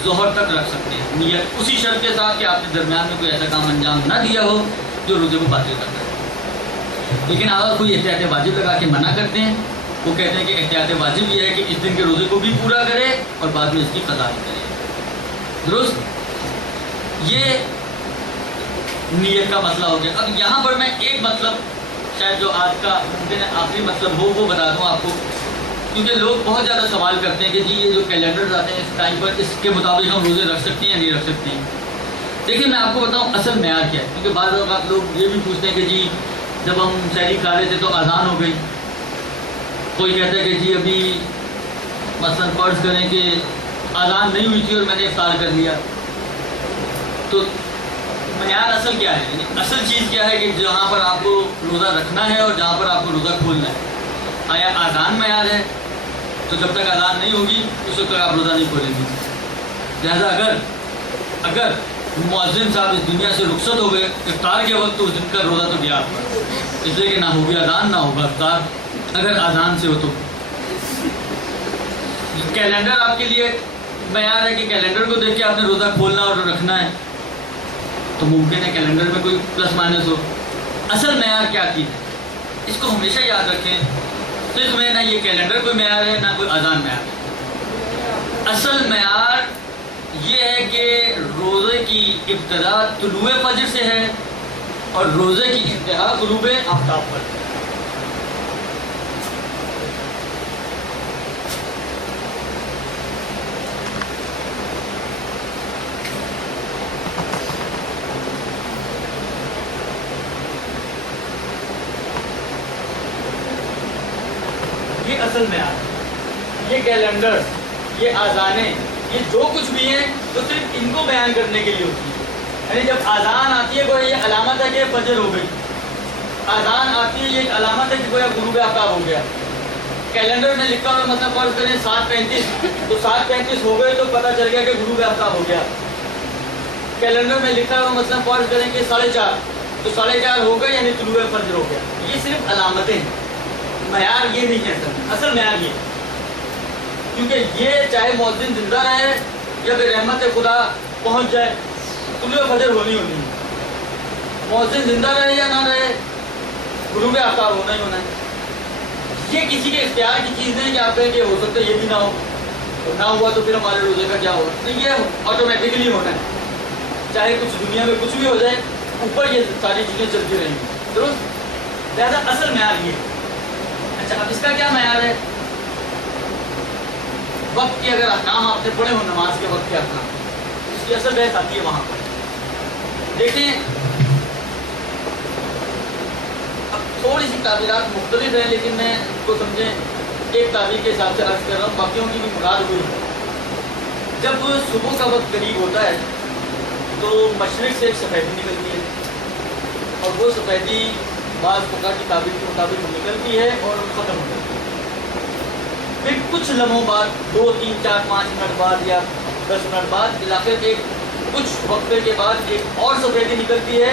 ظہر تک رکھ سکتے ہیں، نیت اسی شرط کے ساتھ کہ آپ نے درمیان میں کوئی ایسا کام انجام نہ دیا ہو جو روزے کو باطل کرتا ہے۔ لیکن اگر کوئی احتیاط واجب لگا کے منع کرتے ہیں، وہ کہتے ہیں کہ احتیاط واجب یہ ہے کہ اس دن کے روزے کو بھی پورا کرے اور بعد میں اس کی قضا بھی کرے، درست؟ یہ نیت کا مسئلہ ہو گیا۔ اب یہاں پر میں ایک مطلب شاید جو آج کا ممکن ہے آخری مطلب ہو وہ بتا دوں آپ کو، کیونکہ لوگ بہت زیادہ سوال کرتے ہیں کہ جی یہ جو کیلنڈرز آتے ہیں اس ٹائم پر، اس کے مطابق ہم روزے رکھ سکتے ہیں یا نہیں رکھ سکتے ہیں۔ دیکھیں میں آپ کو بتاؤں اصل معیار کیا ہے، کیونکہ بعض اوقات لوگ یہ بھی پوچھتے ہیں کہ جی جب ہم سحری کھا رہے تھے تو اذان ہو گئی، کوئی کہتا ہے کہ جی ابھی مثلاً فرض کریں کہ اذان نہیں ہوئی تھی اور میں نے افطار کر لیا، تو معیار اصل کیا ہے؟ یعنی اصل چیز کیا ہے کہ جہاں پر آپ کو روزہ رکھنا ہے اور جہاں پر آپ کو روزہ کھولنا ہے؟ آیا اذان معیار ہے؟ تو جب تک اذان نہیں ہوگی اس وقت تک آپ روزہ نہیں کھولیں گے۔ لہٰذا اگر مؤذن صاحب اس دنیا سے رخصت ہو گئے افطار کے وقت، تو اس دن کا روزہ تو گیا آپ کا، اس لیے کہ نہ ہوگی اذان نہ ہوگا افطار، اگر اذان سے ہو تو۔ کیلنڈر آپ کے لیے معیار ہے کہ کیلنڈر کو دیکھ کے آپ نے روزہ کھولنا اور رکھنا ہے، تو ممکن ہے کیلنڈر میں کوئی پلس مائنس ہو۔ اصل معیار کیا چیز ہے اس کو ہمیشہ یاد رکھیں، صرف میں نہ یہ کیلنڈر کوئی معیار ہے نہ کوئی اذان معیار ہے۔ اصل معیار یہ ہے کہ روزے کی ابتدا طلوع فجر سے ہے اور روزے کی انتہا غروب آفتاب پر۔ یہ اصل معیار ہے۔ یہ کیلنڈر، یہ اذانیں، یہ جو کچھ بھی ہیں تو صرف ان کو بیان کرنے کے لیے ہوتی ہے۔ یعنی جب اذان آتی ہے گویا یہ علامت ہے کہ فجر ہو گئی، اذان آتی ہے یہ علامت ہے کہ گویا غروب آفتاب ہو گیا۔ کیلنڈر میں لکھا ہوا مطلب فرض کریں 7:35 تو 7:35 ہو گئے تو پتہ چل گیا کہ غروب آفتاب ہو گیا۔ کیلنڈر میں لکھا ہوا مطلب فرض کریں کہ 4:30 تو 4:30 ہو گئے یعنی طلوع فجر ہو گیا۔ یہ صرف علامتیں ہیں، معیار یہ نہیں ہے، اصل معیار یہ ہے، کیونکہ یہ چاہے مؤذن زندہ رہے یا پھر رحمت خدا پہنچ جائے طلوع فجر ہونی ہے، مؤذن زندہ رہے یا نہ رہے غروب آفتاب ہونا ہی ہونا ہے۔ یہ کسی کے اختیار کی چیز نہیں کہ آپ کہیں کہ ہو سکتا ہے یہ بھی نہ ہو، نہ ہوا تو پھر ہمارے روزے کا کیا ہوگا، نہیں، یہ آٹومیٹکلی ہونا ہے، چاہے کچھ دنیا میں کچھ بھی ہو جائے اوپر یہ ساری چیزیں چلتی رہیں گی، درست؟ لہٰذا اصل معیار یہ ہے۔ اچھا اب اس کا کیا معیار ہے؟ وقت کے اگر احکام آپ نے پڑھے ہو، نماز کے وقت کے احکام، اس کی اصل بحث آتی ہے وہاں پر۔ دیکھیں اب تھوڑی سی تعبیرات مختلف ہیں، لیکن میں اس کو سمجھیں ایک تعبیر کے حساب سے عرض کر رہا ہوں، باقیوں کی بھی مراد ہوئی۔ جب صبح کا وقت قریب ہوتا ہے تو مشرق سے ایک سفیدی نکلتی ہے، اور وہ سفیدی بعض فقہ کی تعبیر کے مطابق نکلتی ہے اور ختم ہو جاتی ہے۔ پھر کچھ لمحوں بعد 2 3 4 5 منٹ بعد یا 10 منٹ بعد علاقے ایک کچھ وقفے کے بعد ایک اور سفیدی نکلتی ہے،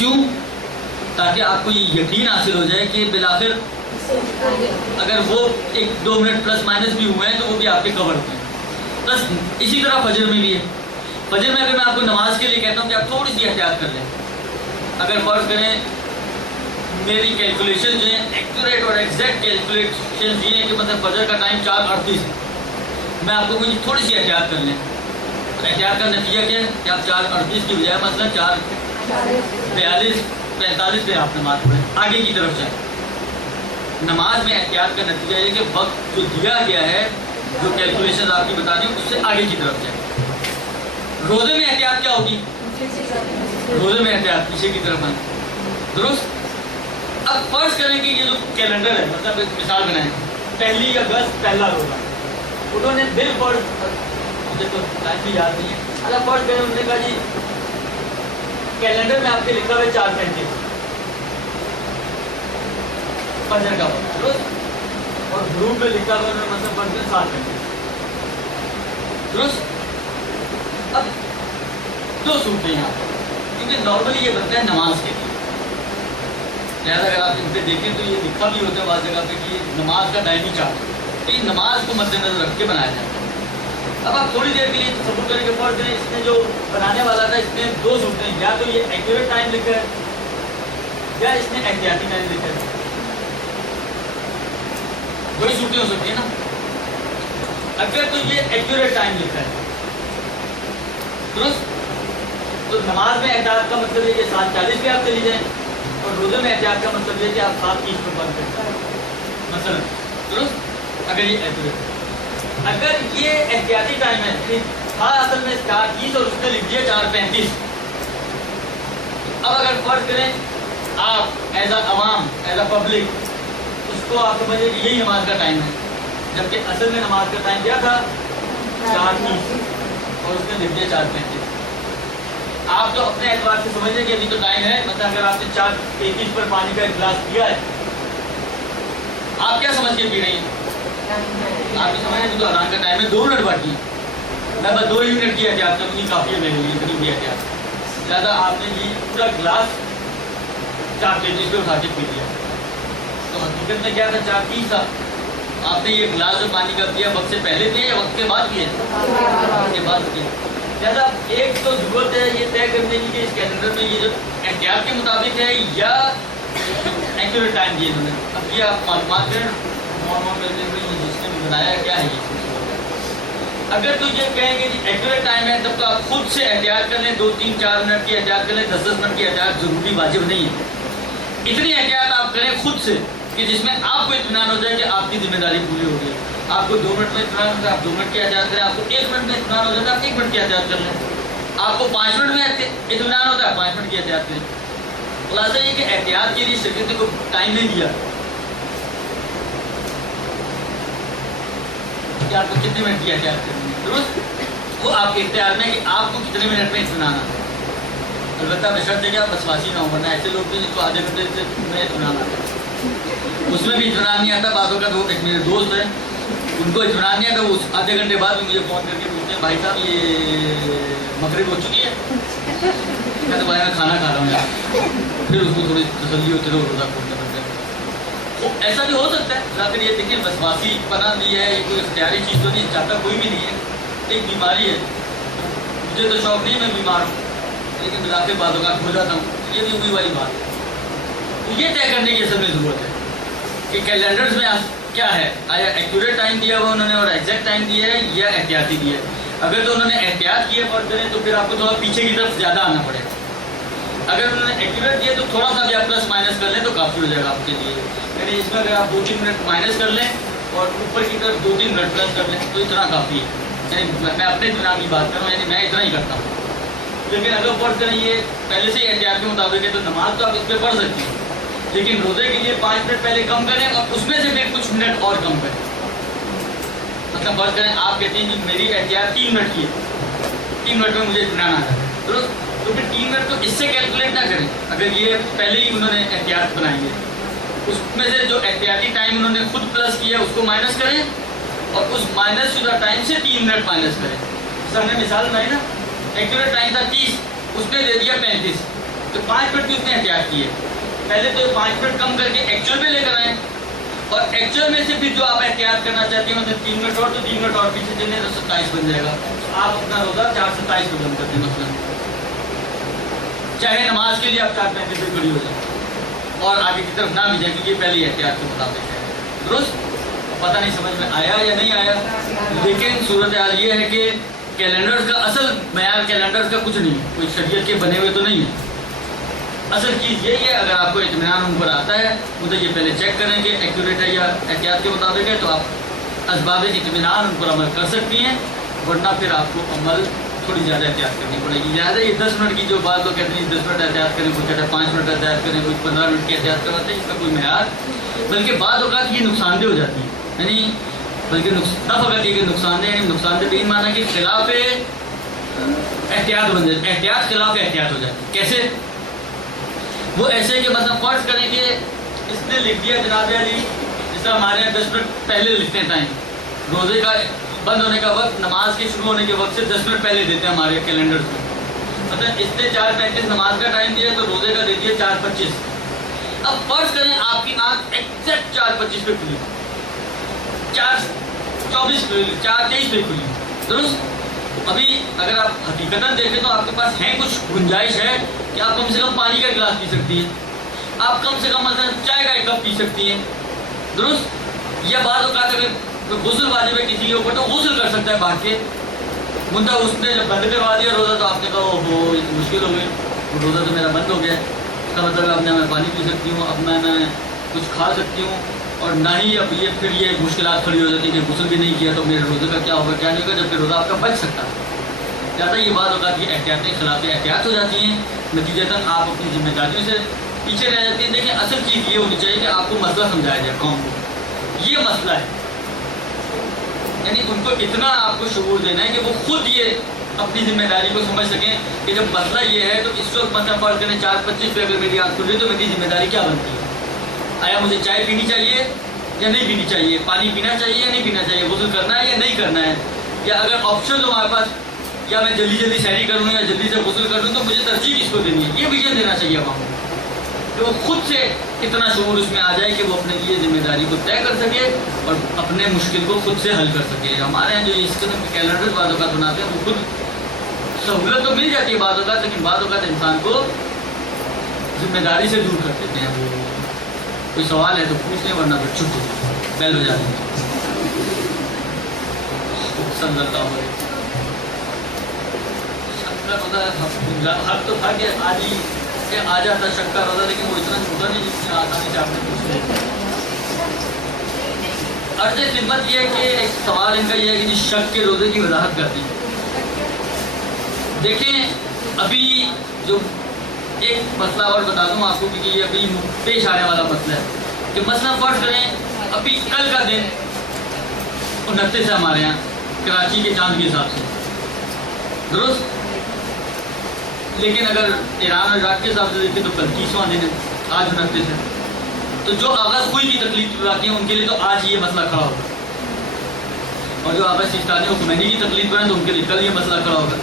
کیوں؟ تاکہ آپ کو یہ یقین حاصل ہو جائے کہ بالآخر اگر وہ 1-2 منٹ پلس مائنس بھی ہوئے ہیں تو وہ بھی آپ کے کور ہوتے ہیں. بس اسی طرح فجر میں بھی ہے. فجر میں اگر میں آپ کو نماز کے لیے کہتا ہوں کہ آپ تھوڑی سی احتیاط کر لیں. اگر فرض کریں میری کیلکولیشن جو ہے ایکوریٹ اور ایگزیکٹ کیلکولیشن یہ ہے کہ مطلب فجر کا ٹائم 4:38 ہے, میں آپ کو کوئی تھوڑی سی احتیاط کر لیں تو احتیاط کا نتیجہ کیا ہے کہ آپ 4:38 کی بجائے مثلا 4:42 45 پہ آپ نماز پڑھیں, آگے کی طرف جائیں. نماز میں احتیاط کا نتیجہ یہ کہ وقت جو دیا گیا ہے جو کیلکولیشن آپ کی بتا رہی ہوں اس سے آگے کی طرف جائیں. روزے میں احتیاط کیا ہوگی؟ روزے میں احتیاط پیچھے کی طرف آئیں. درست. اب فرض کریں کہ یہ جو کیلنڈر ہے مطلب ایک مثال بنائیں 1 اگست پہلا روزہ, انہوں نے بالکل مجھے تو ٹائم بھی یاد نہیں ہے, اگر فرض کریں انہوں نے کہا جی کیلنڈر میں آپ کے لکھا ہوا ہے 4:35 فجر کا وقت, درست, اور گروپ میں لکھا ہوا ہے مطلب فرض کریں 7:35, درست. اب 2 صورتیں یہاں پر, کیونکہ نارملی یہ بنتا ہے نماز کے لیے, لہٰذا اگر آپ ان پہ دیکھیں تو یہ لکھا بھی ہوتا ہے بعض جگہ پہ کہ نماز کا ٹائم ہی چاہتے ہیں, تو یہ نماز کو مد نظر رکھ کے بنایا جاتا ہے. اب آپ تھوڑی دیر کے لیے تصور کریں کہ فرض کریں اس نے جو بنانے والا تھا اس نے 2 صورتیں, یا تو یہ ایکوریٹ ٹائم لکھا ہے یا اس نے احتیاطی ٹائم لکھا ہے. 2 ہی صورتیں ہو سکتی ہیں نا. اگر تو یہ ایکوریٹ ٹائم لکھا ہے درست, تو نماز میں احتیاط کا مطلب ہے کہ 7:40 پہ آپ چلی جائیں, اور روزے میں احتیاط کا مطلب یہ کہ آپ 7:30 پہ بند کرتے ہیں مثلا, درست. اگر یہ ایکوریٹ ہے, اگر یہ احتیاطی ٹائم ہے تھا اصل میں 4:30 اور اس نے لکھ دیا 4:35, اب اگر فرض کریں آپ ایز اے عوام ایز اے پبلک اس کو آپ سمجھے کہ یہی نماز کا ٹائم ہے, جبکہ اصل میں نماز کا ٹائم کیا تھا 4:30 اور اس نے لکھ دیا 4:35. آپ تو اپنے اعتبار سے سمجھیں کہ ابھی تو ٹائم ہے, مطلب اگر آپ نے 4:33 پر پانی کا ایک گلاس پیا ہے, آپ کیا سمجھ کے پی رہی ہیں؟ آپ کی سمجھ تو اذان کا ٹائم ہے 2 منٹ باقی, میں بس 2 ہی منٹ کی احتیاط کروں گی, کافی ہے میرے لیے اتنی بھی احتیاط. لہٰذا آپ نے یہ پورا گلاس 4:33 پہ اٹھا کے پی لیا, تو حقیقت میں کیا تھا 4:30 تھا. آپ نے یہ گلاس جو پانی کا پیا وقت سے پہلے پیا یا وقت کے بعد پیا؟ وقت کے بعد پیا. لہٰذا ایک تو ضرورت ہے یہ طے کرنے کی کہ اس کیلنڈر میں یہ جو احتیاط کے مطابق ہے یا ایکوریٹ ٹائم دیے انہوں نے. اب یہ آپ معلومات کریں جس نے بھی بنایا کیا ہے یہ. اگر تو یہ کہیں گے جی ایکوریٹ ٹائم ہے تب تو آپ خود سے احتیاط کر لیں, 2-3-4 منٹ کی احتیاط کر لیں, 10-10 منٹ کی احتیاط ضروری واجب نہیں ہے. اتنی احتیاط آپ کریں خود سے کہ جس میں آپ کو اطمینان ہو جائے کہ آپ کی ذمہ داری پوری ہو گئی. آپ کو 2 منٹ میں اطمینان ہوتا ہے آپ 2 منٹ کی احتیاط کریں, آپ کو 1 منٹ میں اطمینان ہو جاتا ہے آپ 1 منٹ کی احتیاط کر لیں, آپ کو 5 منٹ میں اطمینان ہوتا ہے 5 منٹ کی احتیاط کریں. خلاصہ یہ کہ احتیاط کے لیے شریعت نے کو ٹائم نہیں دیا کہ آپ کو کتنے منٹ کی احتیاط کرنی ہے, درست. وہ آپ کے اختیار میں کہ آپ کو کتنے منٹ میں اطمینان آتا ہے. البتہ بشرط ہے کہ آپ وسواسی نہ ہو, ورنہ ایسے لوگ بھی جن کو آدھے گھنٹے سے میں اطمینان آتا ہے, اس میں بھی اطمینان نہیں آتا. بعضوں کا ایک میرے دوست ہے ان کو اطمینان نہیں آتا, وہ آدھے گھنٹے بعد بھی مجھے فون کر کے پوچھتے ہیں بھائی صاحب یہ مغرب ہو چکی ہے. میں تو بھائی میں کھانا کھا رہا ہوں یار, پھر اس کو تھوڑی تسلی ہوتی ہے روزہ کھولنے پڑتا ہے. ایسا بھی ہو سکتا ہے. ذاکر یہ دیکھیں وسواسی پناہ دی ہے, یہ کوئی اختیاری چیز تو نہیں, چاہتا کوئی بھی نہیں ہے, ایک بیماری ہے. مجھے تو شوق نہیں میں بیمار ہوں, لیکن بذاکر بعض اوقات ہو جاتا ہوں, یہ بھی ہوئی والی بات ہے. تو یہ طے کرنے کی اصل میں ضرورت ہے کہ کیلنڈرز میں کیا ہے, آیا ایکوریٹ ٹائم دیا ہوا انہوں نے اور ایگزیکٹ ٹائم دیا ہے یا احتیاطی دیا ہے. اگر تو انہوں نے احتیاط کیے فرض کریں تو پھر آپ کو تھوڑا پیچھے کی طرف زیادہ آنا پڑے گا. اگر انہوں نے ایکوریٹ دیا تو تھوڑا سا بھی آپ پلس مائنس کر لیں تو کافی ہو جائے گا آپ کے لیے. یعنی اس میں اگر آپ 2-3 منٹ مائنس کر لیں اور اوپر کی طرف 2-3 منٹ پلس کر لیں تو اتنا کافی ہے. یعنی میں اپنے اطمینان کی بات کر رہا ہوں, یعنی میں اتنا ہی کرتا ہوں. لیکن اگر فرض کریں یہ پہلے سے ہی احتیاط کے مطابق ہے تو نماز تو آپ اس پہ پڑھ سکتی ہیں, لیکن روزے کے لیے 5 منٹ پہلے کم کریں اور اس میں سے پھر کچھ منٹ اور کم کریں. مطلب فرض کریں آپ کہتے ہیں کہ میری احتیاط 3 منٹ کی ہے, 3 منٹ میں مجھے اطمینان آ جائے, درست. تو پھر 3 منٹ تو اس سے کیلکولیٹ نہ کریں. اگر یہ پہلے ہی انہوں نے احتیاط بنائیں گے, اس میں سے جو احتیاطی ٹائم انہوں نے خود پلس کیا ہے اس کو مائنس کریں اور اس مائنس شدہ ٹائم سے 3 منٹ مائنس کریں. جیسے ہم نے مثال بنائی نا, ایکوریٹ ٹائم تھا 30, اس نے دے دیا 35, تو 5 منٹ کی اس نے احتیاط کی ہے. پہلے تو 5 منٹ کم کر کے ایکچوئل میں لے کر آئیں, اور ایکچوئل میں سے پھر جو آپ احتیاط کرنا چاہتے ہیں مطلب 3 منٹ اور, تو 3 منٹ اور پیچھے چلیں تو 27 بن جائے گا. آپ اپنا روزہ 4:27 پہ بند کر دیں مثلا, چاہے نماز کے لیے آپ 4:35 پہ کھڑی ہو جائیں اور آگے کی طرف نہ بھی جائیں, کیونکہ پہلے احتیاط کے مطابق ہے. درست؟ پتہ نہیں سمجھ میں آیا یا نہیں آیا. لیکن صورتحال یہ ہے کہ کیلنڈرز کا اصل معیار کیلنڈرز کا کچھ نہیں, کوئی شریعت کے بنے ہوئے تو نہیں ہے. اصل چیز یہی ہے, اگر آپ کو اطمینان ان پر آتا ہے تو یہ پہلے چیک کریں کہ ایکوریٹ ہے یا احتیاط کے مطابق ہے, تو آپ اسباب اطمینان ان پر عمل کر سکتی ہیں, ورنہ پھر آپ کو عمل تھوڑی زیادہ احتیاط کرنی پڑے گی. لہٰذا یہ 10 منٹ کی جو بات لوگ کہتے ہیں 10 منٹ احتیاط کریں, کوئی کہتا ہے 5 منٹ احتیاط کریں, کوئی 15 منٹ کی احتیاط کرواتے ہیں, اس کا کوئی معیار, بلکہ بعض اوقات یہ نقصان دہ ہو جاتی ہے. یعنی بلکہ نہ فقط یہ کہ نقصان دہ, یعنی نقصان دہ بھی مانا کہ خلاف احتیاط بن جاتی, احتیاط خلاف احتیاط ہو جاتی. کیسے؟ وہ ایسے کہ مثلا فرض کریں کہ اس نے لکھ دیا جناب علی, جس طرح ہمارے یہاں 10 منٹ پہلے لکھتے ہیں ٹائم, روزے کا بند ہونے کا وقت نماز کے شروع ہونے کے وقت سے 10 منٹ پہلے دیتے ہیں ہمارے کیلنڈر میں. مطلب اس نے 4:35 نماز کا ٹائم دیا تو روزے کا دے دیا 4:25. اب فرض کریں آپ کی آنکھ ایگزیکٹ 4:25 پہ کھلی, 4:24 پہ, 4:23 پہ کھلی. درست؟ ابھی اگر آپ حقیقتاً دیکھیں تو آپ کے پاس ہے کچھ گنجائش ہے کہ آپ کم سے کم پانی کا گلاس پی سکتی ہیں, آپ کم سے کم مثلا چائے کا 1 کپ پی سکتی ہیں. درست؟ یا بعض اوقات اگر غسل واجب ہے کسی کے اوپر تو غسل کر سکتا ہے باہر کے, منتہا اس نے جب بند کروا دیا روزہ تو آپ نے کہا اوہو یہ تو مشکل ہو گئی, روزہ تو میرا بند ہو گیا. اس کا مطلب اب نہ میں پانی پی سکتی ہوں, اب میں کچھ کھا سکتی ہوں, اور نہ ہی اب یہ پھر یہ مشکلات کھڑی ہو جاتی ہیں کہ غسل بھی نہیں کیا تو میرے روزے کا کیا ہوگا کیا نہیں ہوگا, جب کہ روزہ آپ کا بچ سکتا ہے. زیادہ یہ بعض اوقات کی احتیاطیں خلاف احتیاط ہو جاتی ہیں, نتیجتاً آپ اپنی ذمہ داریوں سے پیچھے رہ جاتی ہیں. دیکھیں اصل چیز یہ ہونی چاہیے کہ آپ کو مسئلہ سمجھایا جائے قوم کو, یہ مسئلہ ہے. یعنی ان کو اتنا آپ کو شعور دینا ہے کہ وہ خود یہ اپنی ذمہ داری کو سمجھ سکیں کہ جب مسئلہ یہ ہے تو اس وقت مثلا فرض کریں 4:25 پہ اگر میری آنکھ کھل رہی تو میری ذمہ داری کیا بنتی ہے. آیا مجھے چائے پینی چاہیے یا نہیں پینی چاہیے, پانی پینا چاہیے یا نہیں پینا چاہیے, غسل کرنا ہے یا نہیں کرنا ہے, یا اگر آپشن ہو ہمارے پاس, یا میں جلدی جلدی سحری کر لوں یا جلدی سے غسل کر لوں, تو مجھے ترجیح کس کو دینی ہے. یہ ویژن دینا چاہیے عوام کو کہ وہ خود سے اتنا شعور اس میں آ جائے کہ وہ اپنے لیے ذمہ داری کو طے کر سکے اور اپنے مشکل کو خود سے حل کر سکے. ہمارے یہاں جو اس قسم کے کیلنڈر بعض اوقات بناتے ہیں وہ خود سہولت تو مل جاتی ہے بعض اوقات, لیکن بعض اوقات انسان کو ذمہ داری سے دور کر دیتے ہیں. وہ کوئی سوال ہے تو پوچھ لیں, ورنہ پھر چھپ جائیں, بیل ہو جاتی ہے. صلی اللہ علیہ وسلم حق تو تھا کہ آج ہی آ جاتا شک کا روزہ, لیکن وہ اتنا چھوٹا نہیں جس میں آسانی سے آپ نے پوچھ لیا. عرض خدمت یہ ہے کہ ایک سوال ان کا یہ ہے کہ جس شک کے روزے کی وضاحت کرتی ہے. دیکھیں ابھی جو ایک مسئلہ اور بتا دوں آپ کو, کیونکہ یہ ابھی پیش آنے والا مسئلہ ہے کہ مثلا فرض کریں ابھی کل کا دن 29 ہے ہمارے یہاں کراچی کے چاند کے حساب سے. درست؟ لیکن اگر ایران اور عراق کے حساب سے دیکھیں تو کل 30واں دن ہے, آج 29 ہے. تو جو آغا خوئی کی تکلیف لاتی ہیں ان کے لیے تو آج یہ مسئلہ کھڑا ہوگا, اور جو آغا سیستانی و خمینی کی تکلیف ہیں تو ان کے لیے کل یہ مسئلہ کھڑا ہوگا,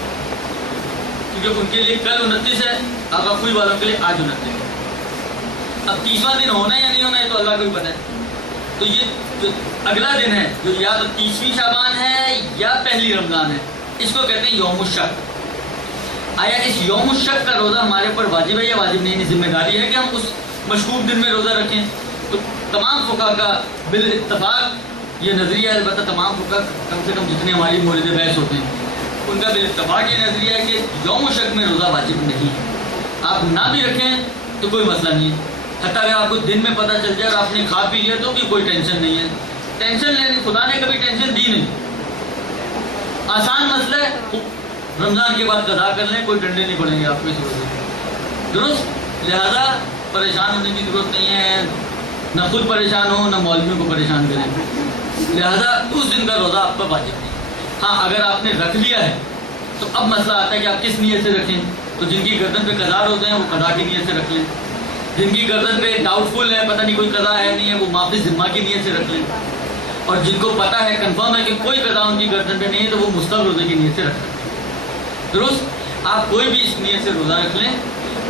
کیونکہ ان کے لیے کل 29 ہے, آغا خوئی والوں کے لیے آج 29 ہے. اب 30واں دن ہونا ہے یا نہیں ہونا ہے تو اللہ کو ہی پتہ ہے. تو یہ جو اگلا دن ہے جو یا تو 30ویں شعبان ہے یا پہلی رمضان ہے, اس کو کہتے ہیں یوم الشک. آیا اس یوم الشک کا روزہ ہمارے اوپر واجب ہے یا واجب نہیں؟ ذمہ داری ہے کہ ہم اس مشکوک دن میں روزہ رکھیں. تو تمام فقہاء کا بالاتفاق یہ نظریہ ہے, البتہ تمام فقہاء کم سے کم جتنے ہماری مورد بحث ہوتے ہیں ان کا بالاتفاق یہ نظریہ ہے کہ یوم الشک میں روزہ واجب نہیں ہے. آپ نہ بھی رکھیں تو کوئی مسئلہ نہیں ہے, حتیٰ اگر آپ کو دن میں پتہ چل جائے اور آپ نے کھا پی لیا تو بھی کوئی ٹینشن نہیں ہے. ٹینشن لینے خدا نے کبھی ٹینشن دی نہیں, آسان مسئلہ ہے. رمضان کے بعد قضا کر لیں, کوئی ڈنڈے نہیں پڑیں گے آپ کو اس روزے. درست؟ لہذا پریشان ہونے کی ضرورت نہیں ہے, نہ خود پریشان ہو نہ مولویوں کو پریشان کریں. لہذا اس دن کا روزہ آپ کا واجب نہیں. ہاں اگر آپ نے رکھ لیا ہے تو اب مسئلہ آتا ہے کہ آپ کس نیت سے رکھیں. تو جن کی گردن پہ قضا ہوتے ہیں وہ قضا کی نیت سے رکھ لیں, جن کی گردن پہ ڈاؤٹ فل ہے, پتہ نہیں کوئی قضا ہے نہیں ہے, وہ معافی ذمہ کی نیت سے رکھ لیں. اور جن کو پتہ ہے کنفرم ہے کہ کوئی قضا ان کی گردن پہ نہیں ہے تو وہ مستقل روزے کی نیت سے رکھ لیں. درست؟ آپ کوئی بھی اس نیت سے روزہ رکھ لیں,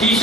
30